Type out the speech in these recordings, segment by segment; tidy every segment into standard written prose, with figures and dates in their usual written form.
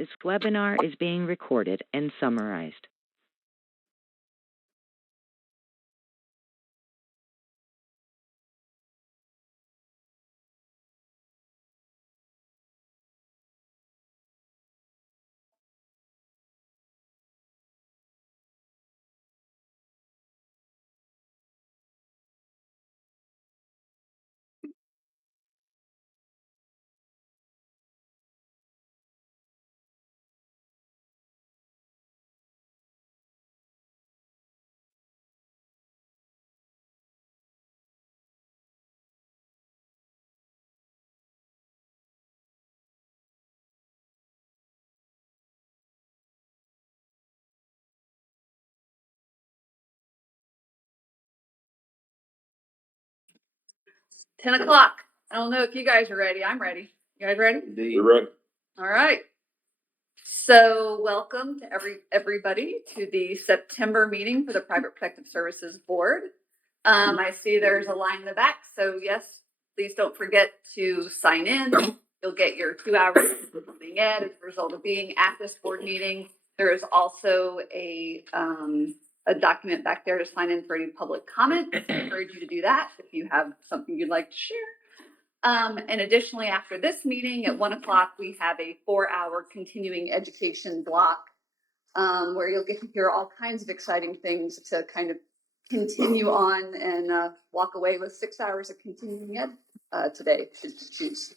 This webinar is being recorded and summarized. Ten o'clock. I don't know if you guys are ready. I'm ready. You guys ready? Indeed. We're ready. All right. So welcome to everybody to the September meeting for the Private Protective Services Board. I see there's a line in the back. So yes, please don't forget to sign in. You'll get your 2 hours of being ed as a result of being at this board meeting. There is also a document back there to sign in for any public comment. I encourage you to do that if you have something you'd like to share. And additionally, after this meeting at 1 o'clock, we have a 4-hour continuing education block where you'll get to hear all kinds of exciting things to kind of continue on and walk away with 6 hours of continuing ed today, should you choose.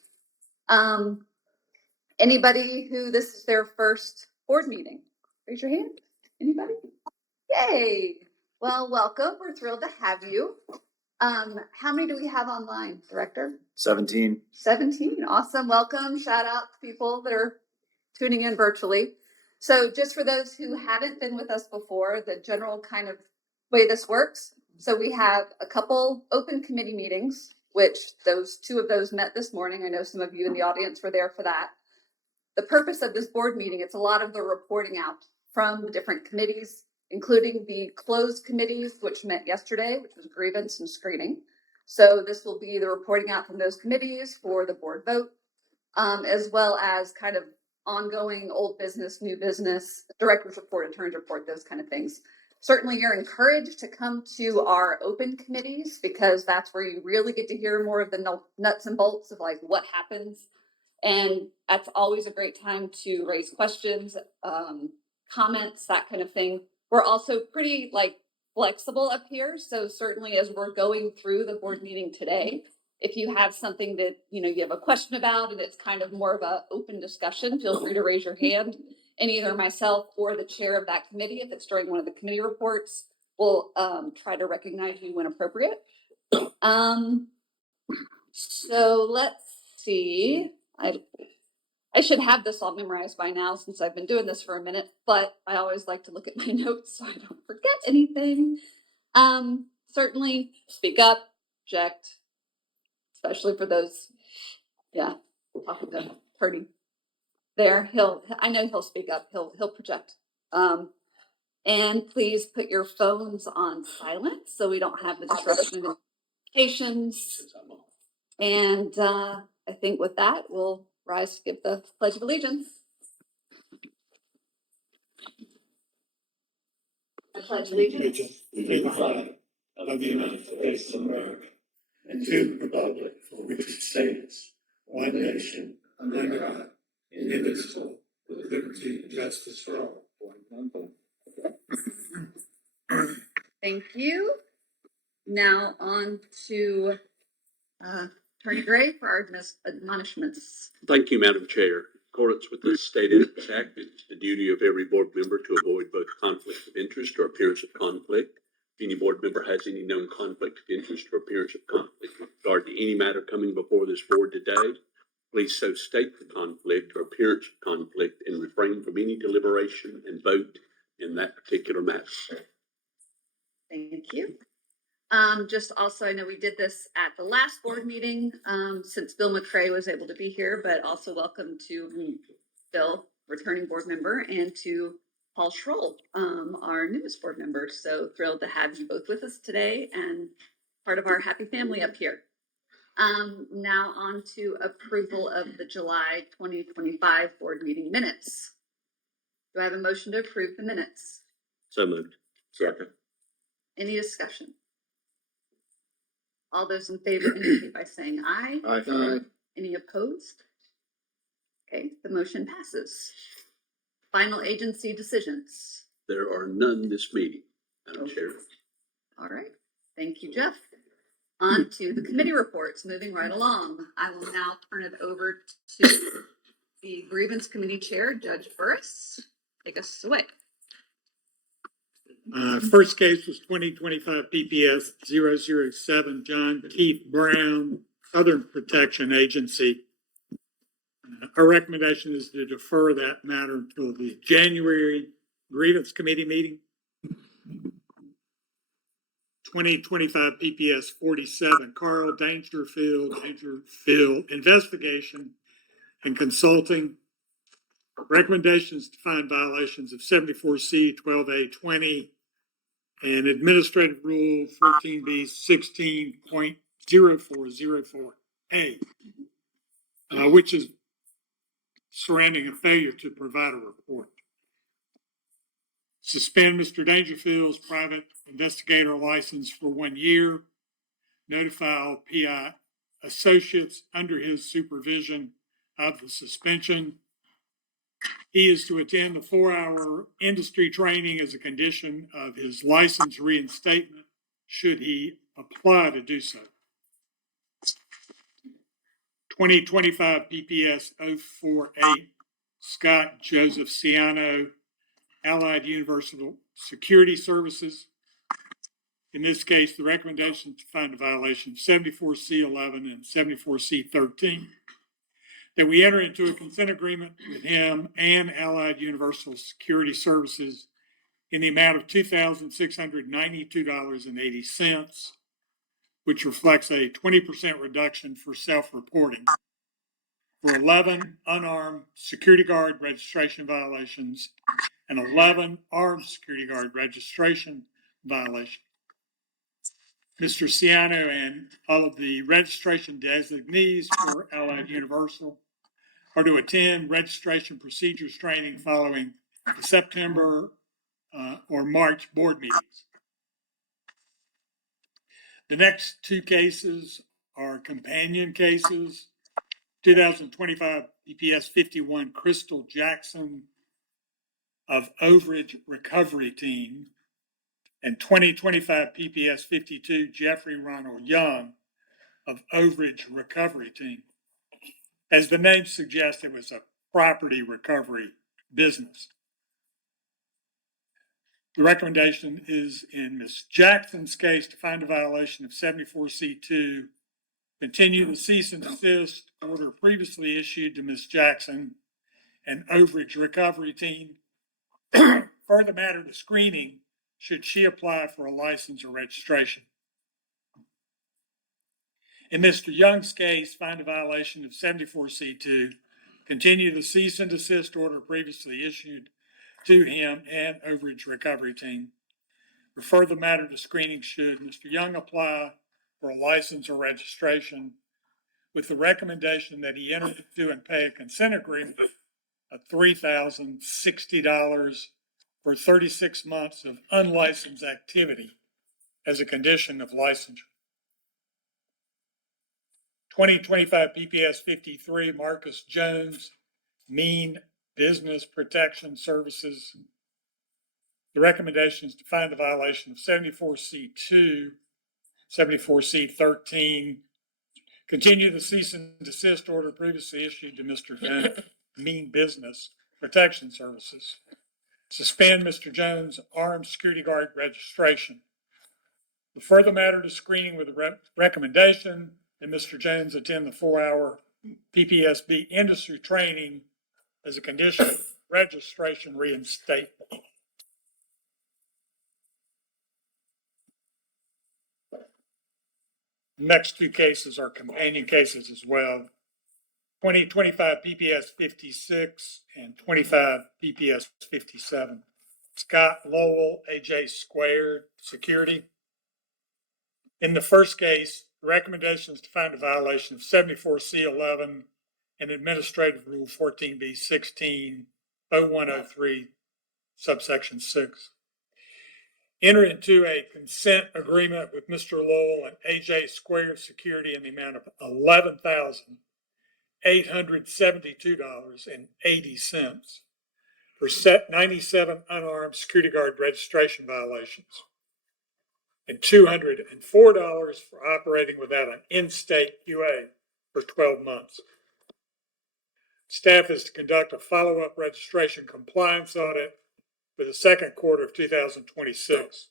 Anybody who this is their first board meeting? Raise your hand. Anybody? Yay! Well, welcome. We're thrilled to have you. How many do we have online, Director? 17. 17. Awesome. Welcome. Shout out to people that are tuning in virtually. So just for those who haven't been with us before, the general kind of way this works. So we have a couple open committee meetings, which two of those met this morning. I know some of you in the audience were there for that. The purpose of this board meeting, it's a lot of the reporting out from the different committees, including the closed committees, which met yesterday, which was grievance and screening. So this will be the reporting out from those committees for the board vote, as well as kind of ongoing old business, new business, director's report, attorney's report, those kind of things. Certainly you're encouraged to come to our open committees because that's where you really get to hear more of the nuts and bolts of like what happens. And that's always a great time to raise questions, comments, that kind of thing. We're also pretty flexible up here. So certainly as we're going through the board meeting today, if you have something that you have a question about and it's kind of more of an open discussion, feel free to raise your hand. And either myself or the chair of that committee, if it's during one of the committee reports, will try to recognize you when appropriate. So let's see. I should have this all memorized by now since I've been doing this for a minute, but I always like to look at my notes so I don't forget anything. Certainly speak up, object, especially for those, talking to Purdy there. I know he'll speak up, he'll project. And please put your phones on silent so we don't have the disruption of notifications. And I think with that, we'll rise to give the Pledge of Allegiance. I pledge allegiance to the flag of the United States of America and to the republic for which it stands, one nation, under God, indivisible, with liberty and justice for all. Thank you. Now on to Attorney Gray for our admonishments. Thank you, Madam Chair. In accordance with the State Ethics Act, it's the duty of every board member to avoid both conflict of interest or appearance of conflict. If any board member has any known conflict of interest or appearance of conflict with regard to any matter coming before this board today, please so state the conflict or appearance of conflict and refrain from any deliberation and vote in that particular matter. Thank you. Just also, I know we did this at the last board meeting since Bill McCrae was able to be here, but also welcome to Bill, returning board member, and to Paul Schroll, our newest board member. So thrilled to have you both with us today and part of our happy family up here. Now on to approval of the July 2025 board meeting minutes. Do I have a motion to approve the minutes? So moved. Second. Any discussion? All those in favor indicate by saying aye. Aye. Any opposed? Okay, the motion passes. Final agency decisions. There are none this meeting, Madam Chair. All right, thank you, Jeff. On to the committee reports, moving right along. I will now turn it over to the grievance committee chair, Judge Burris. Take us away. First case was 2025 PPS 007, John Keith Brown, Southern Protection Agency. Our recommendation is to defer that matter until the January grievance committee meeting. 2025 PPS 47, Carl Dangerfield Investigation and Consulting. Recommendations to find violations of 74C 12A20 and Administrative Rule 14B 16.0404A, which is surrounding a failure to provide a report. Suspend Mr. Dangerfield's private investigator license for 1 year. Notify all PI associates under his supervision of the suspension. He is to attend the 4-hour industry training as a condition of his license reinstatement, should he apply to do so. 2025 PPS 048, Scott Joseph Ciano, Allied Universal Security Services. In this case, the recommendation to find a violation of 74C11 and 74C13. That we enter into a consent agreement with him and Allied Universal Security Services in the amount of $2,692.80, which reflects a 20% reduction for self-reporting for 11 unarmed security guard registration violations and 11 armed security guard registration violations. Mr. Ciano and all of the registration designees for Allied Universal are to attend registration procedures training following the September or March board meetings. The next two cases are companion cases. 2025 PPS 51, Crystal Jackson of Overage Recovery Team, and 2025 PPS 52, Jeffrey Ronald Young of Overage Recovery Team. As the name suggests, it was a property recovery business. The recommendation is in Ms. Jackson's case to find a violation of 74C2, continue the cease and desist order previously issued to Ms. Jackson and Overage Recovery Team. Further matter to screening should she apply for a license or registration. In Mr. Young's case, find a violation of 74C2, continue the cease and desist order previously issued to him and Overage Recovery Team. Refer the matter to screening should Mr. Young apply for a license or registration, with the recommendation that he enter into and pay a consent agreement of $3,060 for 36 months of unlicensed activity as a condition of licensure. 2025 PPS 53, Marcus Jones, Mean Business Protection Services. The recommendation is to find the violation of 74C2, 74C13, continue the cease and desist order previously issued to Mr. Jones, Mean Business Protection Services. Suspend Mr. Jones' armed security guard registration. Refer the matter to screening with a recommendation that Mr. Jones attend the 4-hour PPSB industry training as a condition of registration reinstatement. Next two cases are companion cases as well. 2025 PPS 56 and 25 PPS 57. Scott Lowell, AJ Squared Security. In the first case, The recommendation is to find a violation of 74C11 and Administrative Rule 14B 16-0103, subsection 6. Enter into a consent agreement with Mr. Lowell and AJ Square Security in the amount of $11,872.80 for 97 unarmed security guard registration violations and $204 for operating without an in-state QA for 12 months. Staff is to conduct a follow-up registration compliance audit for the second quarter of 2026.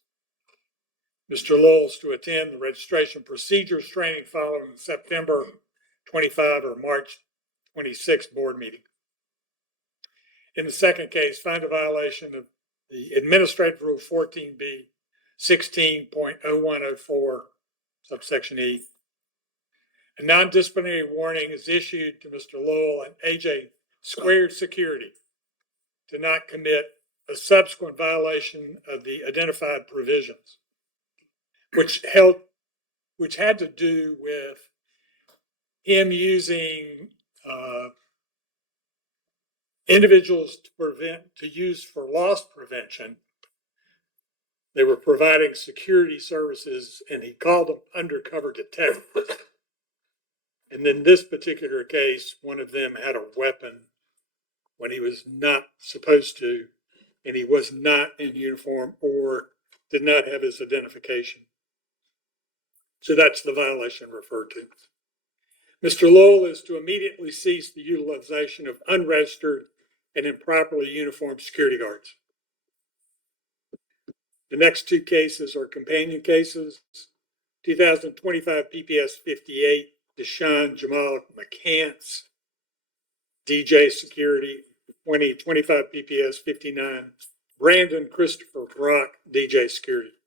Mr. Lowell is to attend the registration procedures training following the September 25 or March 26 board meeting. In the second case, find a violation of the Administrative Rule 14B 16.0104, subsection E. A non-disciplinary warning is issued to Mr. Lowell and AJ Squared Security to not commit a subsequent violation of the identified provisions, which had to do with him using individuals to use for loss prevention. They were providing security services, and he called them undercover detectives. And in this particular case, one of them had a weapon when he was not supposed to, and he was not in uniform or did not have his identification. So that's the violation referred to. Mr. Lowell is to immediately cease the utilization of unregistered and improperly uniformed security guards. The next two cases are companion cases. 2025 PPS 58, Deshaun Jamal McCants, DJ Security. 2025 PPS 59, Brandon Christopher Brock, DJ Security.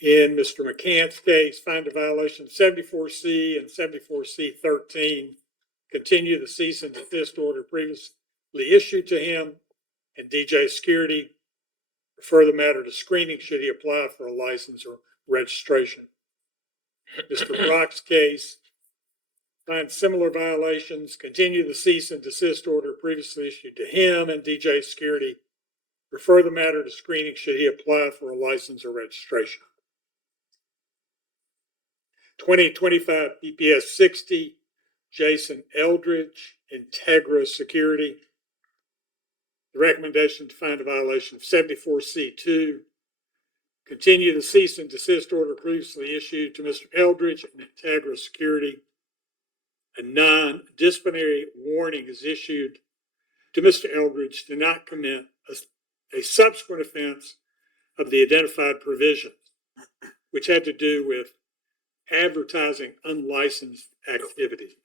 In Mr. McCants' case, find a violation of 74C and 74C13. Continue the cease and desist order previously issued to him and DJ Security. Refer the matter to screening should he apply for a license or registration. Mr. Brock's case, find similar violations. Continue the cease and desist order previously issued to him and DJ Security. Refer the matter to screening should he apply for a license or registration. 2025 PPS 60, Jason Eldridge, Integra Security. The recommendation to find a violation of 74C2. Continue the cease and desist order previously issued to Mr. Eldridge and Integra Security. A non-disciplinary warning is issued to Mr. Eldridge to not commit a subsequent offense of the identified provisions, which had to do with advertising unlicensed activity.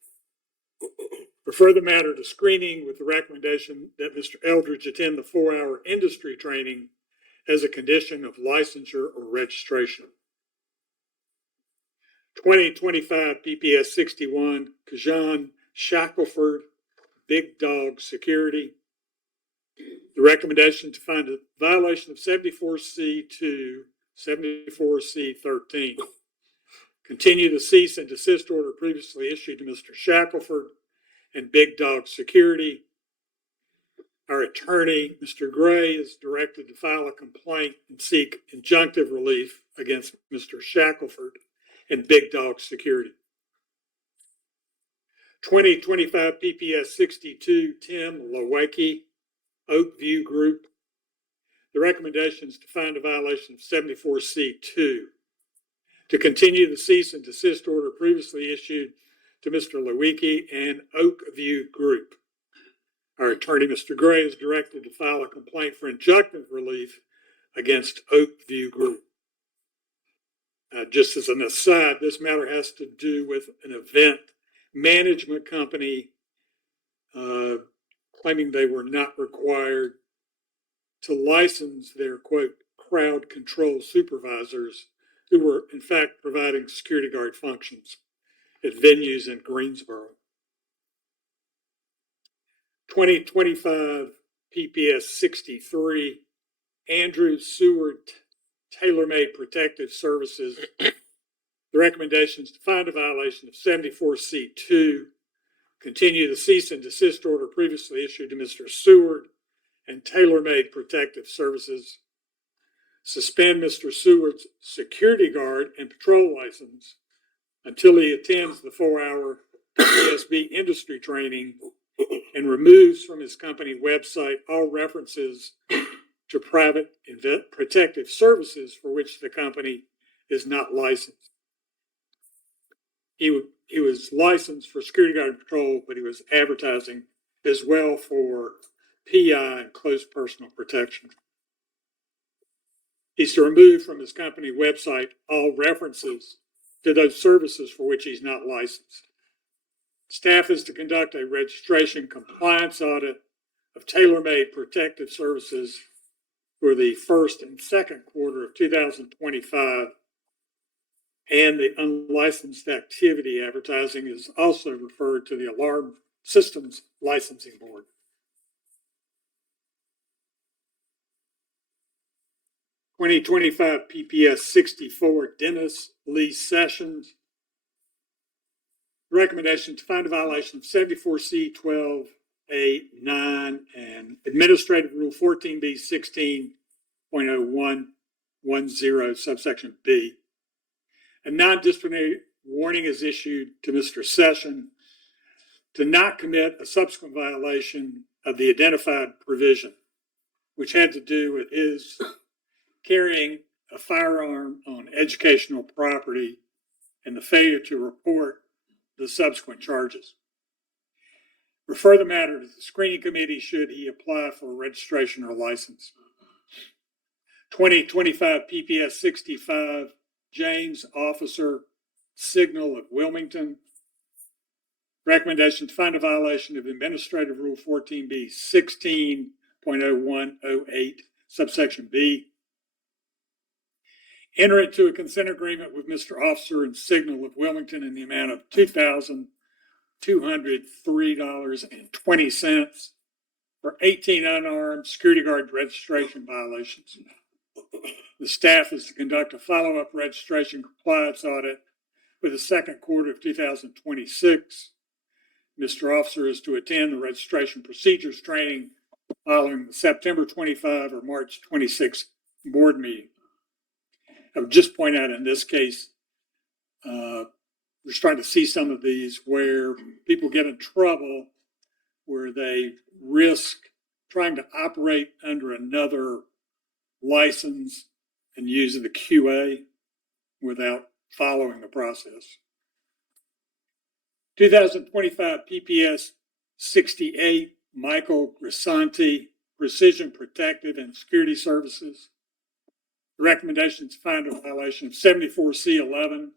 Refer the matter to screening with the recommendation that Mr. Eldridge attend the 4-hour industry training as a condition of licensure or registration. 2025 PPS 61, Kajan Shackelford, Big Dog Security. The recommendation to find a violation of 74C2, 74C13. Continue the cease and desist order previously issued to Mr. Shackelford and Big Dog Security. Our attorney, Mr. Gray, is directed to file a complaint and seek injunctive relief against Mr. Shackelford and Big Dog Security. 2025 PPS 62, Tim Lewicki, Oakview Group. The recommendation is to find a violation of 74C2. To continue the cease and desist order previously issued to Mr. Lewicki and Oakview Group. Our attorney, Mr. Gray, is directed to file a complaint for injunctive relief against Oakview Group. Just as an aside, this matter has to do with an event management company claiming they were not required to license their, quote, crowd control supervisors who were, in fact, providing security guard functions at venues in Greensboro. 2025 PPS 63, Andrew Seward, Tailor-Made Protective Services, The recommendation is to find a violation of 74C2, continue the cease and desist order previously issued to Mr. Seward and tailor-made protective services, suspend Mr. Seward's security guard and patrol license until he attends the 4-hour PPSB industry training and removes from his company website all references to private protective services for which the company is not licensed. He was licensed for security guard and patrol, but he was advertising as well for PI and close personal protection. He's to remove from his company website all references to those services for which he's not licensed. Staff is to conduct a registration compliance audit of tailor-made protective services for the first and second quarter of 2025. And the unlicensed activity advertising is also referred to the Alarm Systems Licensing Board. (2025) PPS 64 Dennis Lee Sessions. Recommendation to find a violation of 74C 12A9 and Administrative Rule 14B 16.0110 subsection B. A non-disciplinary warning is issued to Mr. Session to not commit a subsequent violation of the identified provision, which had to do with his carrying a firearm on educational property and the failure to report the subsequent charges. Refer the matter to the screening committee should he apply for registration or license. 2025 PPS 65 James Officer Signal of Wilmington. Recommendation to find a violation of Administrative Rule 14B 16.0108 subsection B. Enter into a consent agreement with Mr. Officer and Signal of Wilmington in the amount of $2,203.20 for 18 unarmed security guard registration violations. The staff is to conduct a follow-up registration compliance audit for the second quarter of 2026. Mr. Officer is to attend the registration procedures training following the September 25 or March 26 board meeting. I would just point out in this case, we're starting to see some of these where people get in trouble, where they risk trying to operate under another license and using the QA without following the process. 2025 PPS 68 Michael Grisanti, Precision Protective and Security Services. The recommendations find a violation of 74C11.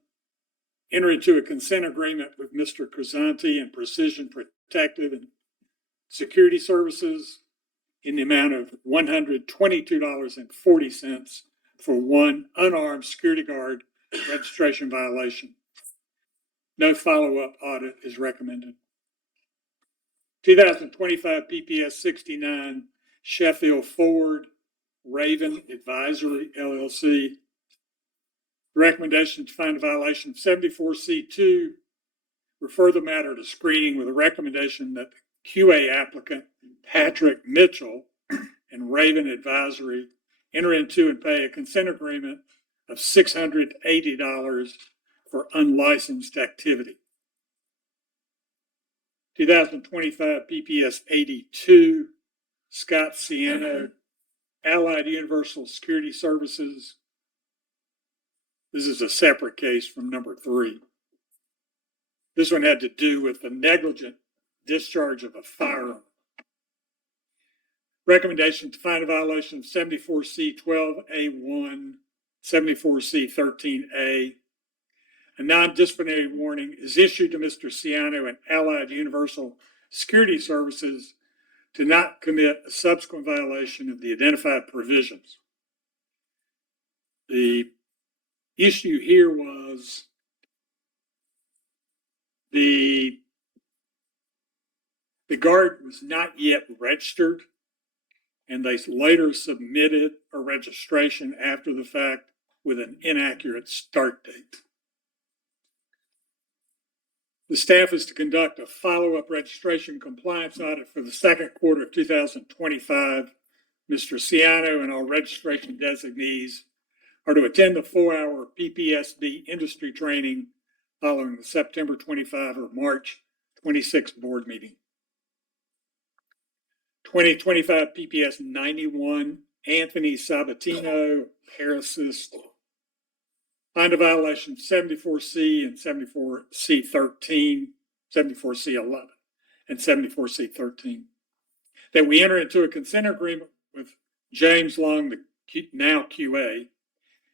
Enter into a consent agreement with Mr. Grisanti and Precision Protective and Security Services in the amount of $122.40 for one unarmed security guard registration violation. No follow-up audit is recommended. 2025 PPS 69 Sheffield Ford Raven Advisory LLC. The recommendation to find a violation of 74C2, refer the matter to screening with a recommendation that the QA applicant Patrick Mitchell and Raven Advisory enter into and pay a consent agreement of $680 for unlicensed activity. 2025 PPS 82 Scott Siano, Allied Universal Security Services. This is a separate case from number 3. This one had to do with the negligent discharge of a firearm. Recommendation to find a violation of 74C 12A1, 74C 13A. A non-disciplinary warning is issued to Mr. Siano and Allied Universal Security Services to not commit a subsequent violation of the identified provisions. The issue here was the guard was not yet registered, and they later submitted a registration after the fact with an inaccurate start date. The staff is to conduct a follow-up registration compliance audit for the second quarter of 2025. Mr. Ciano and all registration designees are to attend the 4-hour PPSB industry training following the September 25 or March 26 board meeting. 2025 PPS 91, Anthony Sabatino, parasist. Find a violation of 74C and 74C13, 74C11, and 74C13. That we enter into a consent agreement with James Long, the now QA,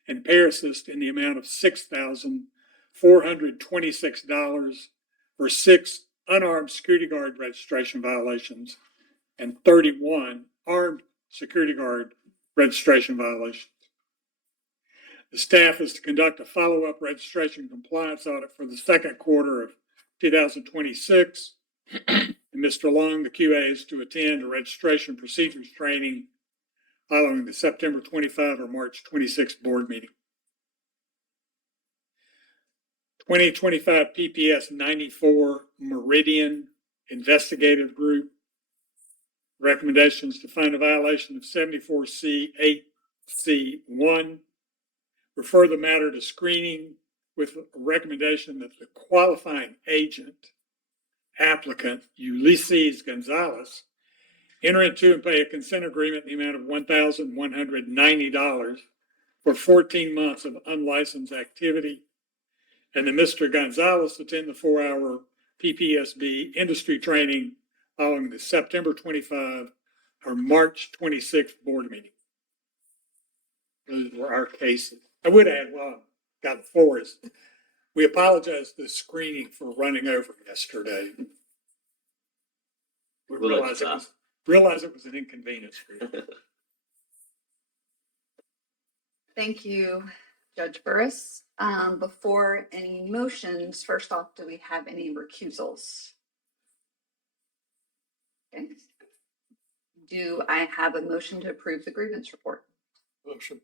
and parasist in the amount of $6,426 for 6 unarmed security guard registration violations and 31 armed security guard registration violations. The staff is to conduct a follow-up registration compliance audit for the second quarter of 2026. And Mr. Long, the QA, is to attend a registration procedures training following the September 25 or March 26 board meeting. 2025 PPS 94, Meridian Investigative Group. Recommendations to find a violation of 74C8C1. Refer the matter to screening with a recommendation that the qualifying agent, applicant Ulysses Gonzalez, enter into and pay a consent agreement in the amount of $1,190 for 14 months of unlicensed activity, and that Mr. Gonzalez attend the 4-hour PPSB industry training following the September 25 or March 26 board meeting. Those were our cases. I would add, while I got the floor, is we apologize to the screening for running over yesterday. We realize it was an inconvenience for you. Thank you, Judge Burris. Before any motions, first off, do we have any recusals? Okay. Do I have a motion to approve the grievance report? Motion.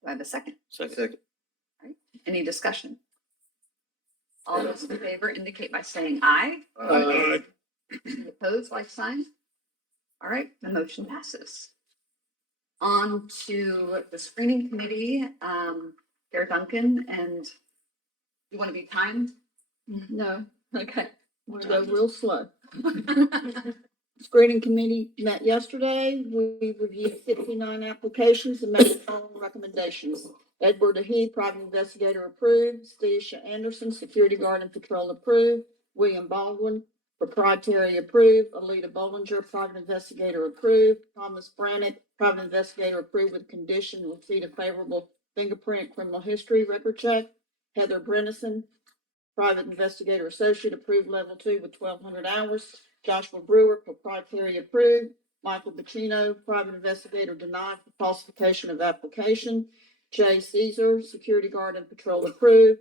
Do I have a second? Second. All right. Any discussion? All those in favor indicate by saying aye. Aye. Any opposed, like sign? All right, the motion passes. On to the screening committee, Chair Duncan, and you want to be timed? No, Okay. we're gonna go real slow. Screening committee met yesterday. We reviewed 59 applications and made the following recommendations. Edward DeHee, private investigator, approved. Stacia Anderson, security guard and patrol, approved. William Baldwin, proprietary, approved. Alita Bollinger, private investigator, approved. Thomas Brannick, private investigator, approved with condition to receipt a favorable fingerprint criminal history record check. Heather Brennison, private investigator, associate, approved level 2 with 1,200 hours. Joshua Brewer, proprietary, approved. Michael Bacino, private investigator, denied for falsification of application. Jay Caesar, security guard and patrol, approved.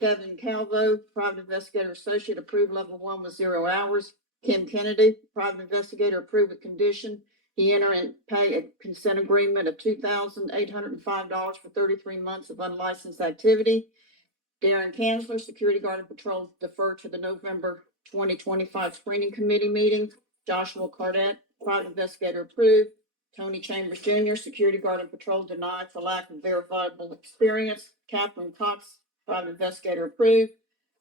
Kevin Calvo, private investigator, associate, approved level 1 with 0 hours. Kim Kennedy, private investigator, approved with condition. He enter and pay a consent agreement of $2,805 for 33 months of unlicensed activity. Darren Kanzler, security guard and patrol, deferred to the November 2025 screening committee meeting. Joshua Cardette, private investigator, approved. Tony Chambers Jr., security guard and patrol, denied for lack of verifiable experience. Catherine Cox, private investigator, approved.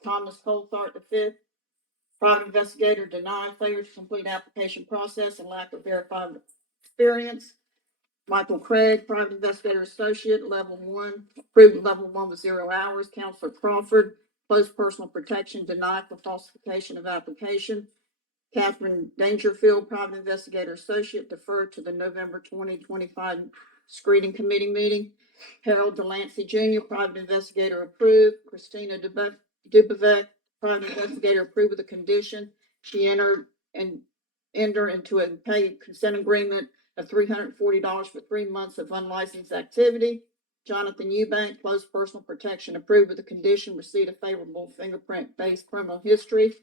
Thomas Colthart V, private investigator, denied, failure to complete application process and lack of verified experience. Michael Craig, private investigator, associate, level 1, approved level 1 with 0 hours. Counselor Crawford, close personal protection, denied for falsification of application. Catherine Dangerfield, private investigator, associate, deferred to the November 2025 screening committee meeting. Harold Delancey Jr., private investigator, approved. Christina Dubovec, private investigator, approved with a condition. She enter into a pay consent agreement of $340 for 3 months of unlicensed activity. Jonathan Eubank, close personal protection, approved with a condition, receipt of favorable fingerprint-based criminal history.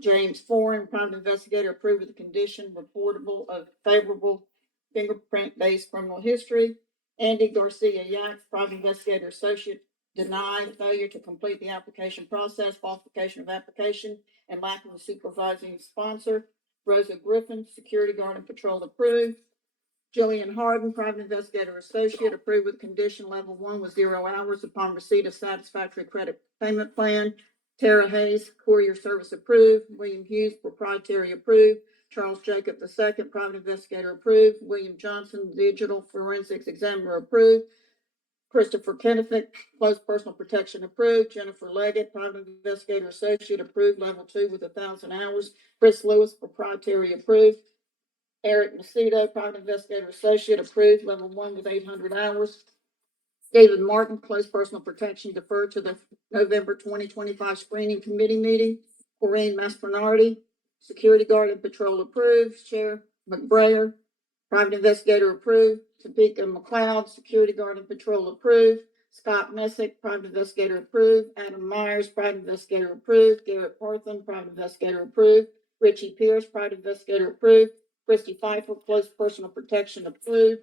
James Foreign, private investigator, approved with a condition, reportable of favorable fingerprint-based criminal history. Andy Garcia Yax, private investigator, associate, denied, failure to complete the application process, falsification of application, and lack of a supervising sponsor. Rosa Griffin, security guard and patrol, approved. Jillian Harden, private investigator associate, approved with condition level 1 with 0 hours upon receipt of satisfactory credit payment plan. Tara Hayes, courier service, approved. William Hughes, proprietary, approved. Charles Jacob II, private investigator, approved. William Johnson, digital forensics examiner, approved. Christopher Kennefick, close personal protection, approved. Jennifer Leggett, private investigator associate, approved, level 2 with 1,000 hours. Chris Lewis, proprietary, approved. Eric Macedo, private investigator associate, approved, level 1 with 800 hours. David Martin, close personal protection, deferred to the November 2025 screening committee meeting. Corinne Maspernardi, security guard and patrol, approved. Chair McBrayer, private investigator, approved. Topeka McLeod, security guard and patrol, approved. Scott Messick, private investigator, approved. Adam Myers, private investigator, approved. Garrett Partham, private investigator, approved. Richie Pierce, private investigator, approved. Christy Pfeiffer, close personal protection, approved.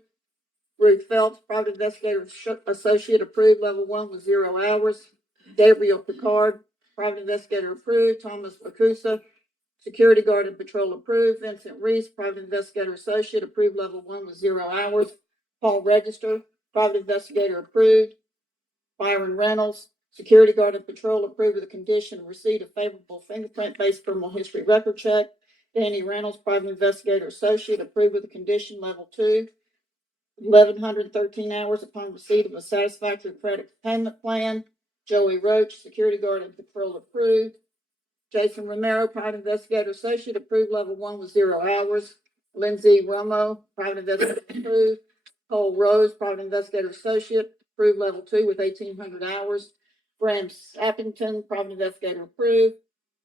Ruth Phelps, private investigator associate, approved, level 1 with 0 hours. Gabriel Picard, private investigator, approved. Thomas Bakusa, security guard and patrol, approved. Vincent Reese, private investigator associate, approved, level 1 with 0 hours. Paul Register, private investigator, approved. Byron Reynolds, security guard and patrol, approved with the condition of receipt of favorable fingerprint-based criminal history record check. Danny Reynolds, private investigator associate, approved with the condition level 2, 1,113 hours upon receipt of a satisfactory credit payment plan. Joey Roach, security guard and patrol, approved. Jason Romero, private investigator associate, approved, level 1 with 0 hours. Lindsay Romo, private investigator, approved. Cole Rose, private investigator associate, approved, level 2 with 1,800 hours. Graham Sappington, private investigator, approved.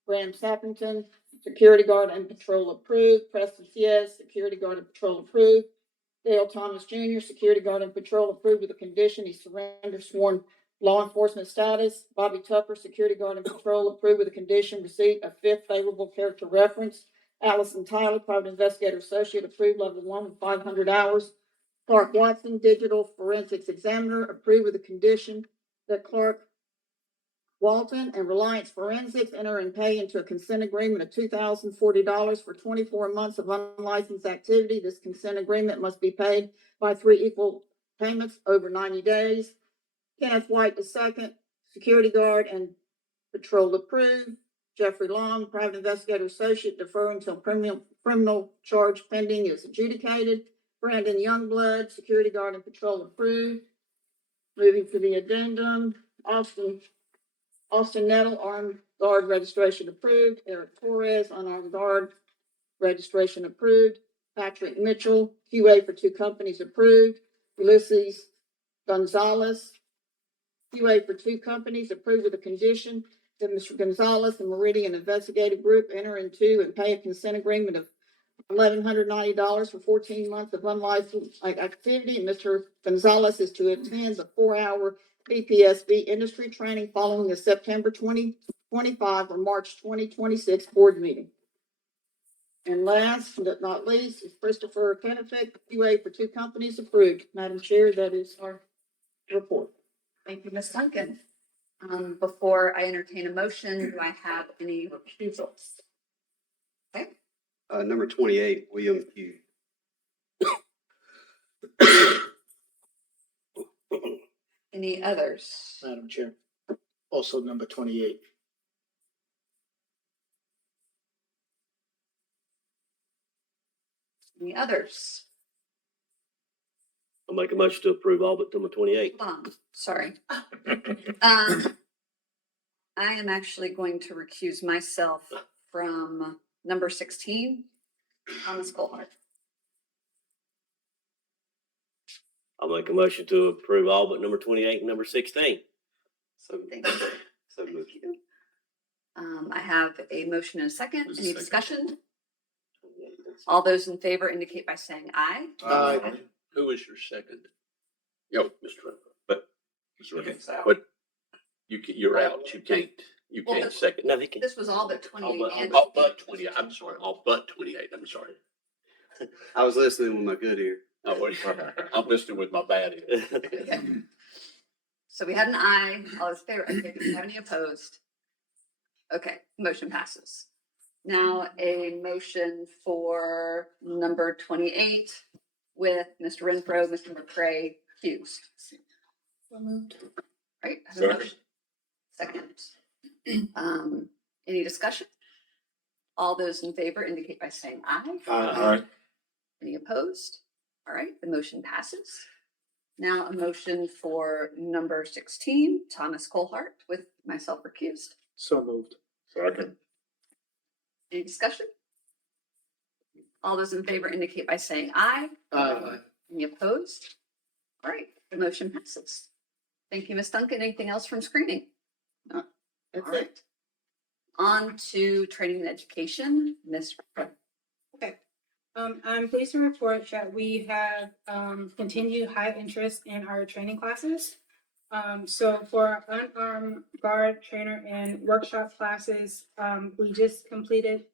Graham Sappington, security guard and patrol, approved. Preston Fies, security guard and patrol, approved. Dale Thomas Jr., security guard and patrol, approved with the condition he surrenders sworn law enforcement status. Bobby Tucker, security guard and patrol, approved with the condition receipt of 5th favorable character reference. Allison Tyler, private investigator associate, approved, level 1 with 500 hours. Clark Watson, digital forensics examiner, approved with the condition that Clark Walton and Reliance Forensics enter and pay into a consent agreement of $2,040 for 24 months of unlicensed activity. This consent agreement must be paid by 3 equal payments over 90 days. Kenneth White II, security guard and patrol, approved. Jeffrey Long, private investigator associate, defer until criminal charge pending is adjudicated. Brandon Youngblood, security guard and patrol, approved. Moving to the addendum, Austin Nettle, armed guard, registration, approved. Eric Torres, unarmed guard, registration, approved. Patrick Mitchell, QA for 2 companies, approved. Ulysses Gonzalez, QA for 2 companies, approved with a condition that Mr. Gonzalez and Meridian Investigative Group enter into and pay a consent agreement of $1,190 for 14 months of unlicensed activity. And Mr. Gonzalez is to attend the 4-hour PPSB industry training following the September 2025 or March 2026 board meeting. And last but not least is Christopher Kennefick, QA for 2 companies, approved. Madam Chair, that is our report. Thank you, Ms. Duncan. Before I entertain a motion, do I have any refusals? Okay. Number 28, William Hughes. Any others? Madam Chair, also number 28. Any others? I'll make a motion to approve all but number 28. Hold on, sorry. I am actually going to recuse myself from number 16, Thomas Goldhart. I'll make a motion to approve all but number 28 and number 16. Thank you. Thank you. I have a motion and a second. Any discussion? All those in favor indicate by saying aye. Aye. Who is your second? Yo, Mr. But, you're out. You can't second. No, they can. This was all but 28. and All but 28. I'm sorry. All but 28. I'm sorry. I was listening with my good ear. Oh, I'm listening with my bad ear. So we had an aye, all those in favor, okay, do you have any opposed? Okay, motion passes. Now a motion for number 28 with Mr. Renfro, Mr. McCray accused. So moved. Right? I have a motion. Second. Any discussion? All those in favor indicate by saying aye. Aye. Any opposed? All right, the motion passes. Now a motion for number 16, Thomas Colhart with myself recused. So moved. Second. Any discussion? All those in favor indicate by saying aye. Aye. Any opposed? All right, the motion passes. Thank you, Ms. Duncan. Anything else from screening? No, that's All right. it. On to training and education, Ms. Okay. I'm pleased to report that we have continued high interest in our training classes. So for our unarmed guard trainer and workshop classes, we just completed,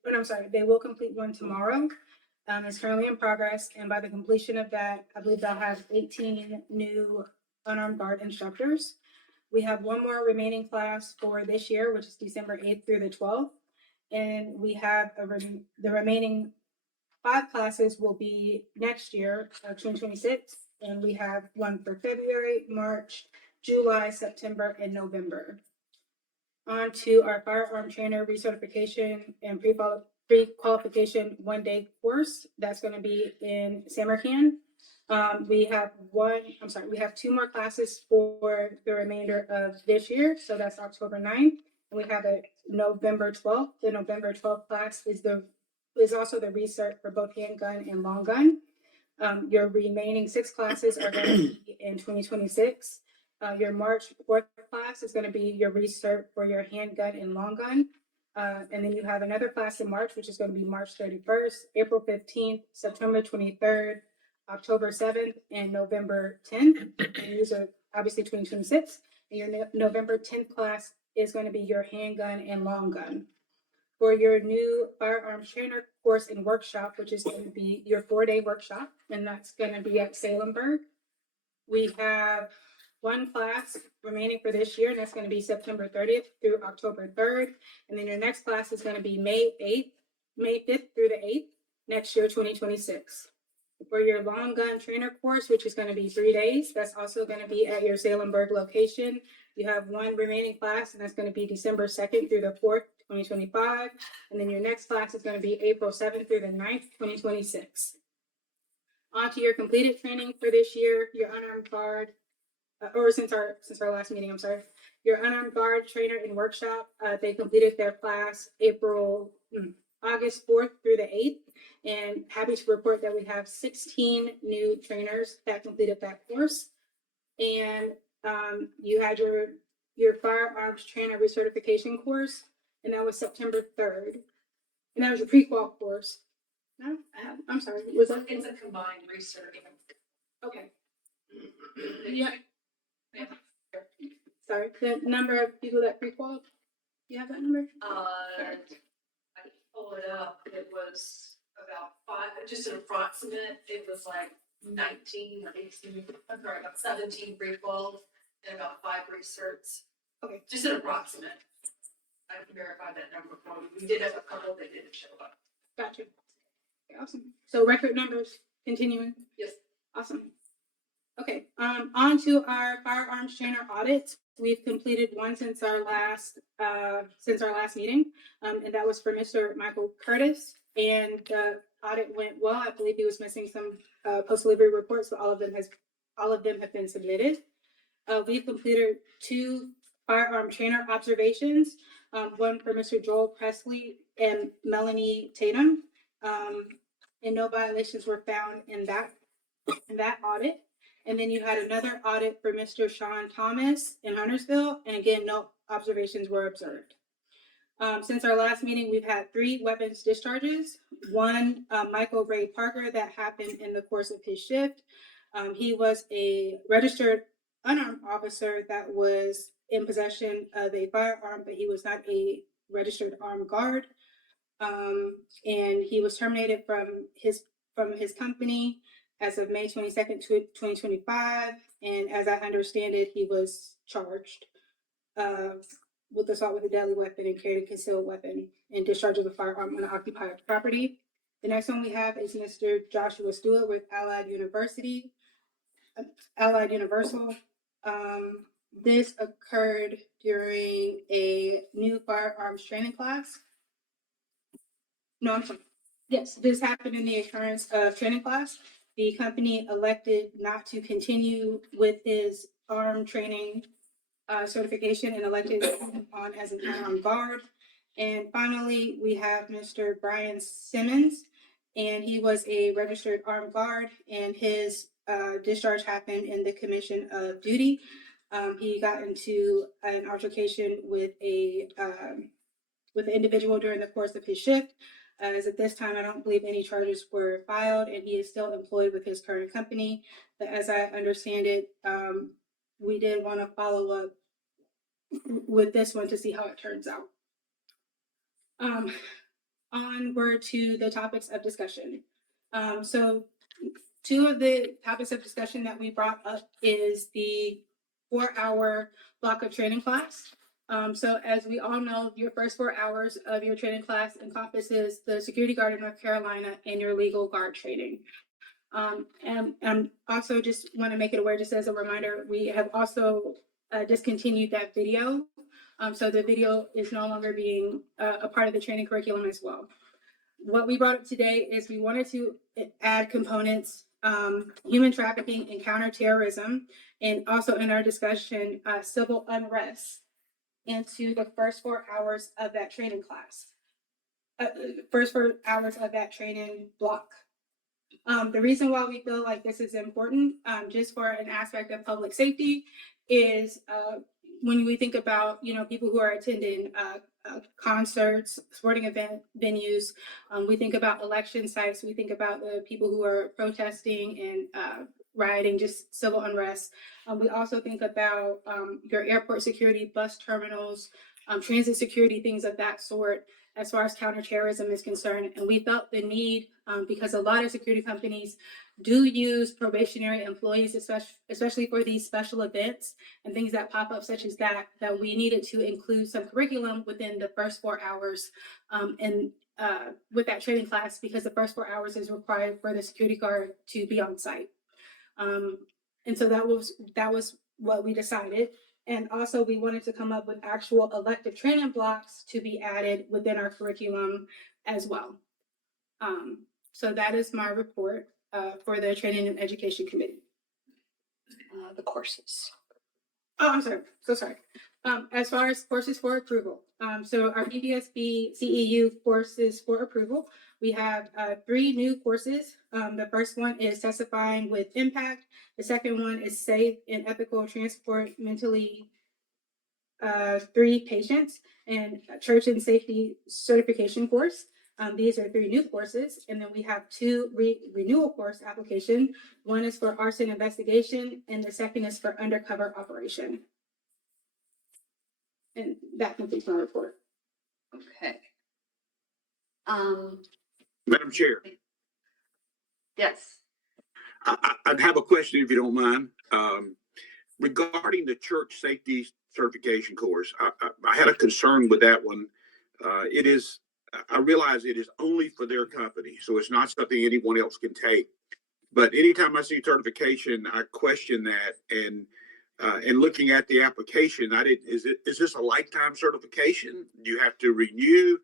they will complete one tomorrow. It's currently in progress, and by the completion of that, I believe they'll have 18 new unarmed guard instructors. We have one more remaining class for this year, which is December 8th through the 12th. And we have the remaining 5 classes will be next year, 2026. And we have one for February, March, July, September, and November. On to our firearm trainer recertification and pre-qualification 1-day course. That's going to be in Samarkand. We have 2 more classes for the remainder of this year. So that's October 9th. And we have a November 12th. The November 12th class is also the recert for both handgun and long gun. Your remaining 6 classes are going to be in 2026. Your March 4th class is going to be your recert for your handgun and long gun. And then you have another class in March, which is going to be March 31st, April 15th, September 23rd, October 7th, and November 10th. And these are obviously 2026. And your November 10th class is going to be your handgun and long gun. For your new firearms trainer course and workshop, which is going to be your 4-day workshop, and that's going to be at Salemburg. We have 1 class remaining for this year, and that's going to be September 30th through October 3rd. And then your next class is going to be May 5th through the 8th, next year, 2026. For your long gun trainer course, which is going to be 3 days, that's also going to be at your Salemburg location. You have 1 remaining class, and that's going to be December 2nd through the 4th, 2025. And then your next class is going to be April 7th through the 9th, 2026. On to your completed training for this year, your unarmed guard, since our last meeting, your unarmed guard trainer and workshop, they completed their class August 4th through the 8th, and happy to report that we have 16 new trainers that completed that course. And you had your firearms trainer recertification course, and that was September 3rd. And that was your pre-qual course. No, I'm sorry. Was that? It's a combined research. Okay. Yeah. Sorry. The number of people that pre-qual. You have that number? I pulled it up. It was about 5, just an approximate. It was like 19 or 18. I'm sorry, about 17 pre-quals and about 5 research. Okay. Just an approximate. I can verify that number for you. We did have a couple that didn't show up. Gotcha. Okay, awesome. So record numbers continuing. Yes. Awesome. Okay. On to our firearms trainer audits. We've completed one since our last meeting, and that was for Mr. Michael Curtis. And the audit went well. I believe he was missing some post-delivery reports, but all of them have been submitted. We've completed 2 firearm trainer observations, one for Mr. Joel Presley and Melanie Tatum, and no violations were found in that audit. And then you had another audit for Mr. Sean Thomas in Huntersville, and again, no observations were observed. Since our last meeting, we've had 3 weapons discharges. One, Michael Ray Parker, that happened in the course of his shift. He was a registered unarmed officer that was in possession of a firearm, but he was not a registered armed guard. And he was terminated from his company as of May 22nd, 2025. And as I understand it, he was charged with assault with a deadly weapon and carrying a concealed weapon and discharge of a firearm on occupied property. The next one we have is Mr. Joshua Stewart with Allied Universal. This occurred during a new firearms training class. No, I'm sorry. Yes, this happened in the occurrence of training class. The company elected not to continue with his arm training certification and elected him on as an unarmed guard. And finally, we have Mr. Brian Simmons, and he was a registered armed guard, and his discharge happened in the commission of duty. He got into an altercation with an individual during the course of his shift. As at this time, I don't believe any charges were filed, and he is still employed with his current company. But as I understand it, we did want to follow up with this one to see how it turns out. Onward to the topics of discussion. So two of the topics of discussion that we brought up is the 4-hour block of training class. So as we all know, your first 4 hours of your training class encompasses the security guard in North Carolina and your legal guard training. And also just want to make it aware, just as a reminder, we have also discontinued that video. So the video is no longer being a part of the training curriculum as well. What we brought up today is we wanted to add components, human trafficking and counterterrorism, and also in our discussion, civil unrest into the first 4 hours of that training class, first 4 hours of that training block. The reason why we feel like this is important, just for an aspect of public safety, is when we think about, people who are attending concerts, sporting event venues, we think about election sites, we think about the people who are protesting and rioting, just civil unrest. We also think about your airport security, bus terminals, transit security, things of that sort, as far as counterterrorism is concerned. And we felt the need, because a lot of security companies do use probationary employees, especially for these special events and things that pop up such as that we needed to include some curriculum within the first 4 hours and with that training class, because the first 4 hours is required for the security guard to be on site. And so that was what we decided. And also we wanted to come up with actual elective training blocks to be added within our curriculum as well. So that is my report for the Training and Education Committee. The courses. Oh, I'm sorry. So sorry. As far as courses for approval, so our PPSB CEU courses for approval, we have 3 new courses. The first one is Testifying with Impact. The second one is Safe and Ethical Transport Mentally 3 Patients, and Church and Safety Certification course. These are 3 new courses, and then we have 2 renewal course application. One is for arson investigation, and the second is for undercover operation. And that completes my report. Okay. Madam Chair, Yes. I'd have a question if you don't mind. Regarding the church safety certification course, I had a concern with that one. I realize it is only for their company, so it's not something anyone else can take. But anytime I see certification, I question that. And looking at the application, is this a lifetime certification? You have to renew.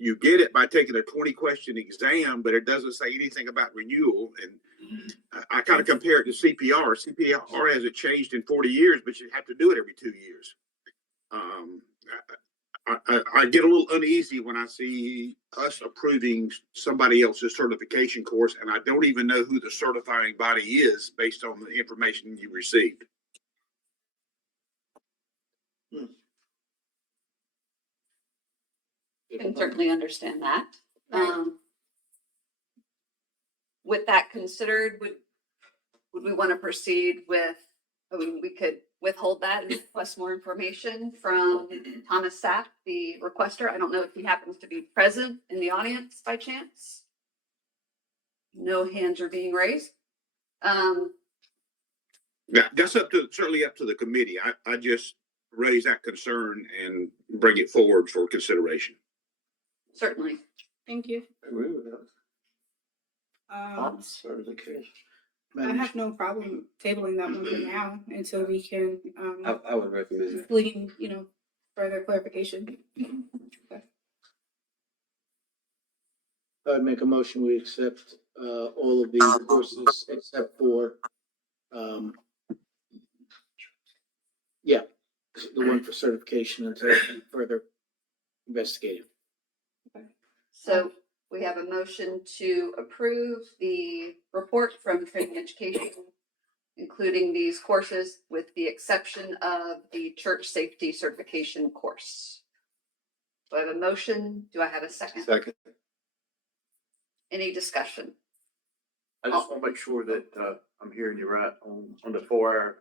You get it by taking a 20-question exam, but it doesn't say anything about renewal. And I kind of compare it to CPR. CPR hasn't changed in 40 years, but you have to do it every 2 years. I get a little uneasy when I see us approving somebody else's certification course, and I don't even know who the certifying body is based on the information you received. Can certainly understand that. Right. With that considered, would we want to proceed with, we could withhold that and request more information from Thomas Sept, the requester. I don't know if he happens to be present in the audience by chance. No hands are being raised. Yeah, that's certainly up to the committee. I just raise that concern and bring it forward for consideration. Certainly. Thank you. Agree with that. I Certification. have no problem tabling that one for now until we can, I would recommend it. glean, further clarification. I would make a motion, we accept, all of the courses except for, yeah, the one for certification until further investigating. So we have a motion to approve the report from Training Education, including these courses with the exception of the church safety certification course. Do I have a motion? Do I have a second? Second. Any discussion? I just want to make sure that, I'm hearing you right on the 4-hour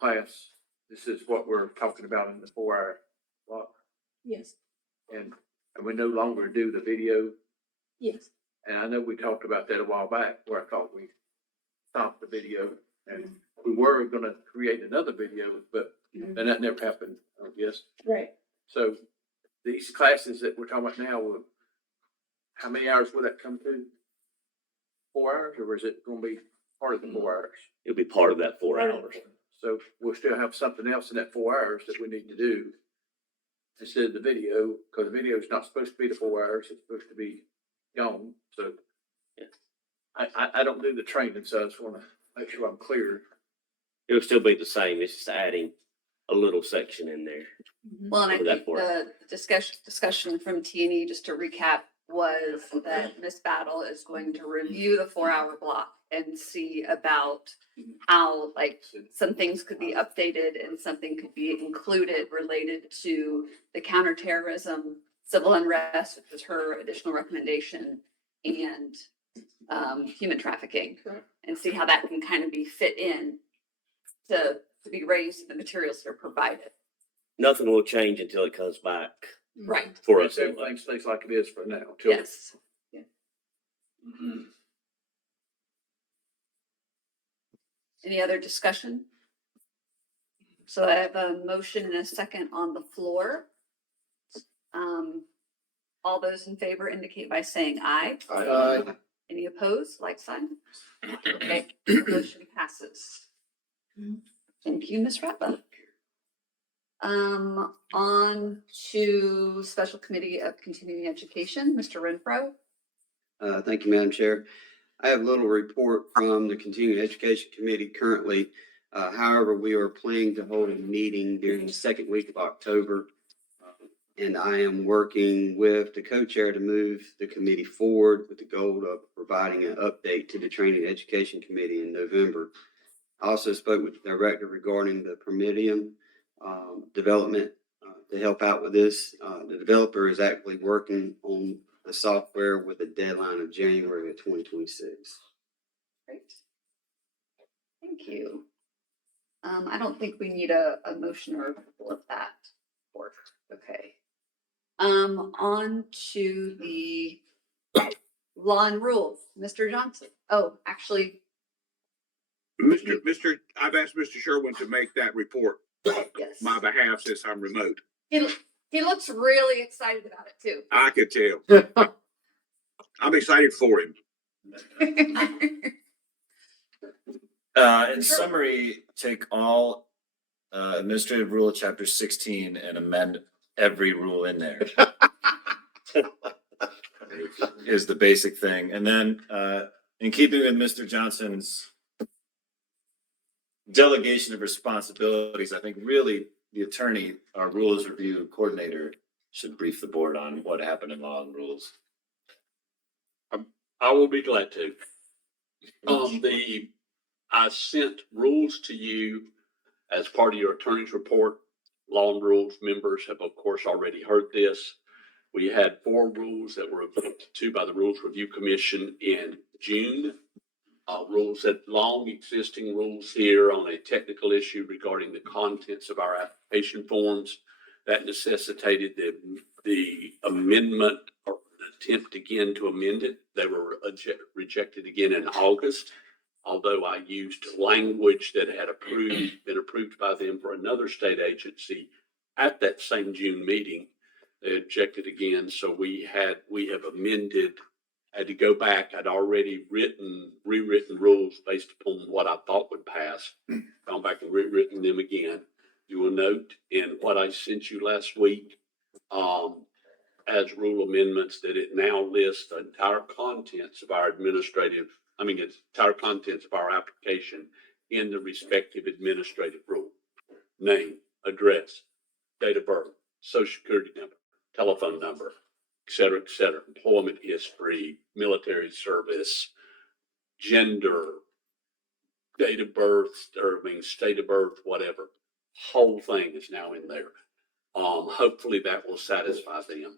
class. This is what we're talking about in the 4-hour block. Yes, And we no longer do the video. yes. And I know we talked about that a while back where I thought we stopped the video and we were gonna create another video, but then that never happened, I guess. Right. So these classes that we're talking about now, how many hours will that come to? 4 hours, or is it gonna be part of the 4 hours? It'll be part of that 4 hours. So we'll still have something else in that 4 hours that we need to do instead of the video, because the video is not supposed to be the 4 hours, it's supposed to be gone, so. Yeah. I don't do the training, so I just wanna make sure I'm clear. It'll still be the same. It's just adding a little section in there. Well, and I For that think for the discussion from T&E, just to recap, was that Ms. Battle is going to review the 4-hour block and see about how, like, some things could be updated and something could be included related to the counterterrorism, civil unrest, which was her additional recommendation, and human trafficking, and see how that can kind of be fit in to be raised in the materials that are provided. Nothing will change until it comes back Right. for us. Everything stays like it is for now. till- Yes. Any other discussion? So I have a motion and a second on the floor. All those in favor indicate by saying aye. Aye. Any opposed, like sign? Okay, motion passes. Thank you, Ms. Ratliff. On to Special Committee of Continuing Education, Mr. Renfro. Thank you, Madam Chair. I have a little report from the Continuing Education Committee currently. However, we are planning to hold a meeting during the second week of October. And I am working with the co-chair to move the committee forward with the goal of providing an update to the Training Education Committee in November. I also spoke with the director regarding the Permidium development to help out with this. The developer is actually working on the software with a deadline of January of 2026. Great. Thank you. I don't think we need a motion or approval of that. Okay. On to the law and rules, Mr. Johnson. Oh, actually, I've asked Mr. Sherwin to make that report on yes. my behalf since I'm remote. He looks really excited about it too. I could tell. I'm excited for him. In summary, take all administrative rule chapter 16 and amend every rule in there. Is the basic thing. And then in keeping with Mr. Johnson's delegation of responsibilities, I think really the attorney, our rules review coordinator, should brief the board on what happened in law and rules. I will be glad to. I sent rules to you as part of your attorney's report. Law and rules members have, of course, already heard this. We had 4 rules that were voted to by the Rules Review Commission in June. Rules that long existing rules here on a technical issue regarding the contents of our application forms that necessitated the amendment or attempt again to amend it. They were rejected again in August. Although I used language that had been approved by them for another state agency at that same June meeting, they objected again. So we have amended, had to go back. I'd already rewritten rules based upon what I thought would pass. Gone back and rewritten them again. You will note in what I sent you last week, as rule amendments, that it now lists the entire contents of our entire contents of our application in the respective administrative rule. Name, address, date of birth, social security number, telephone number, et cetera, employment history, military service, gender, date of birth, state of birth, whatever. Whole thing is now in there. Hopefully that will satisfy them.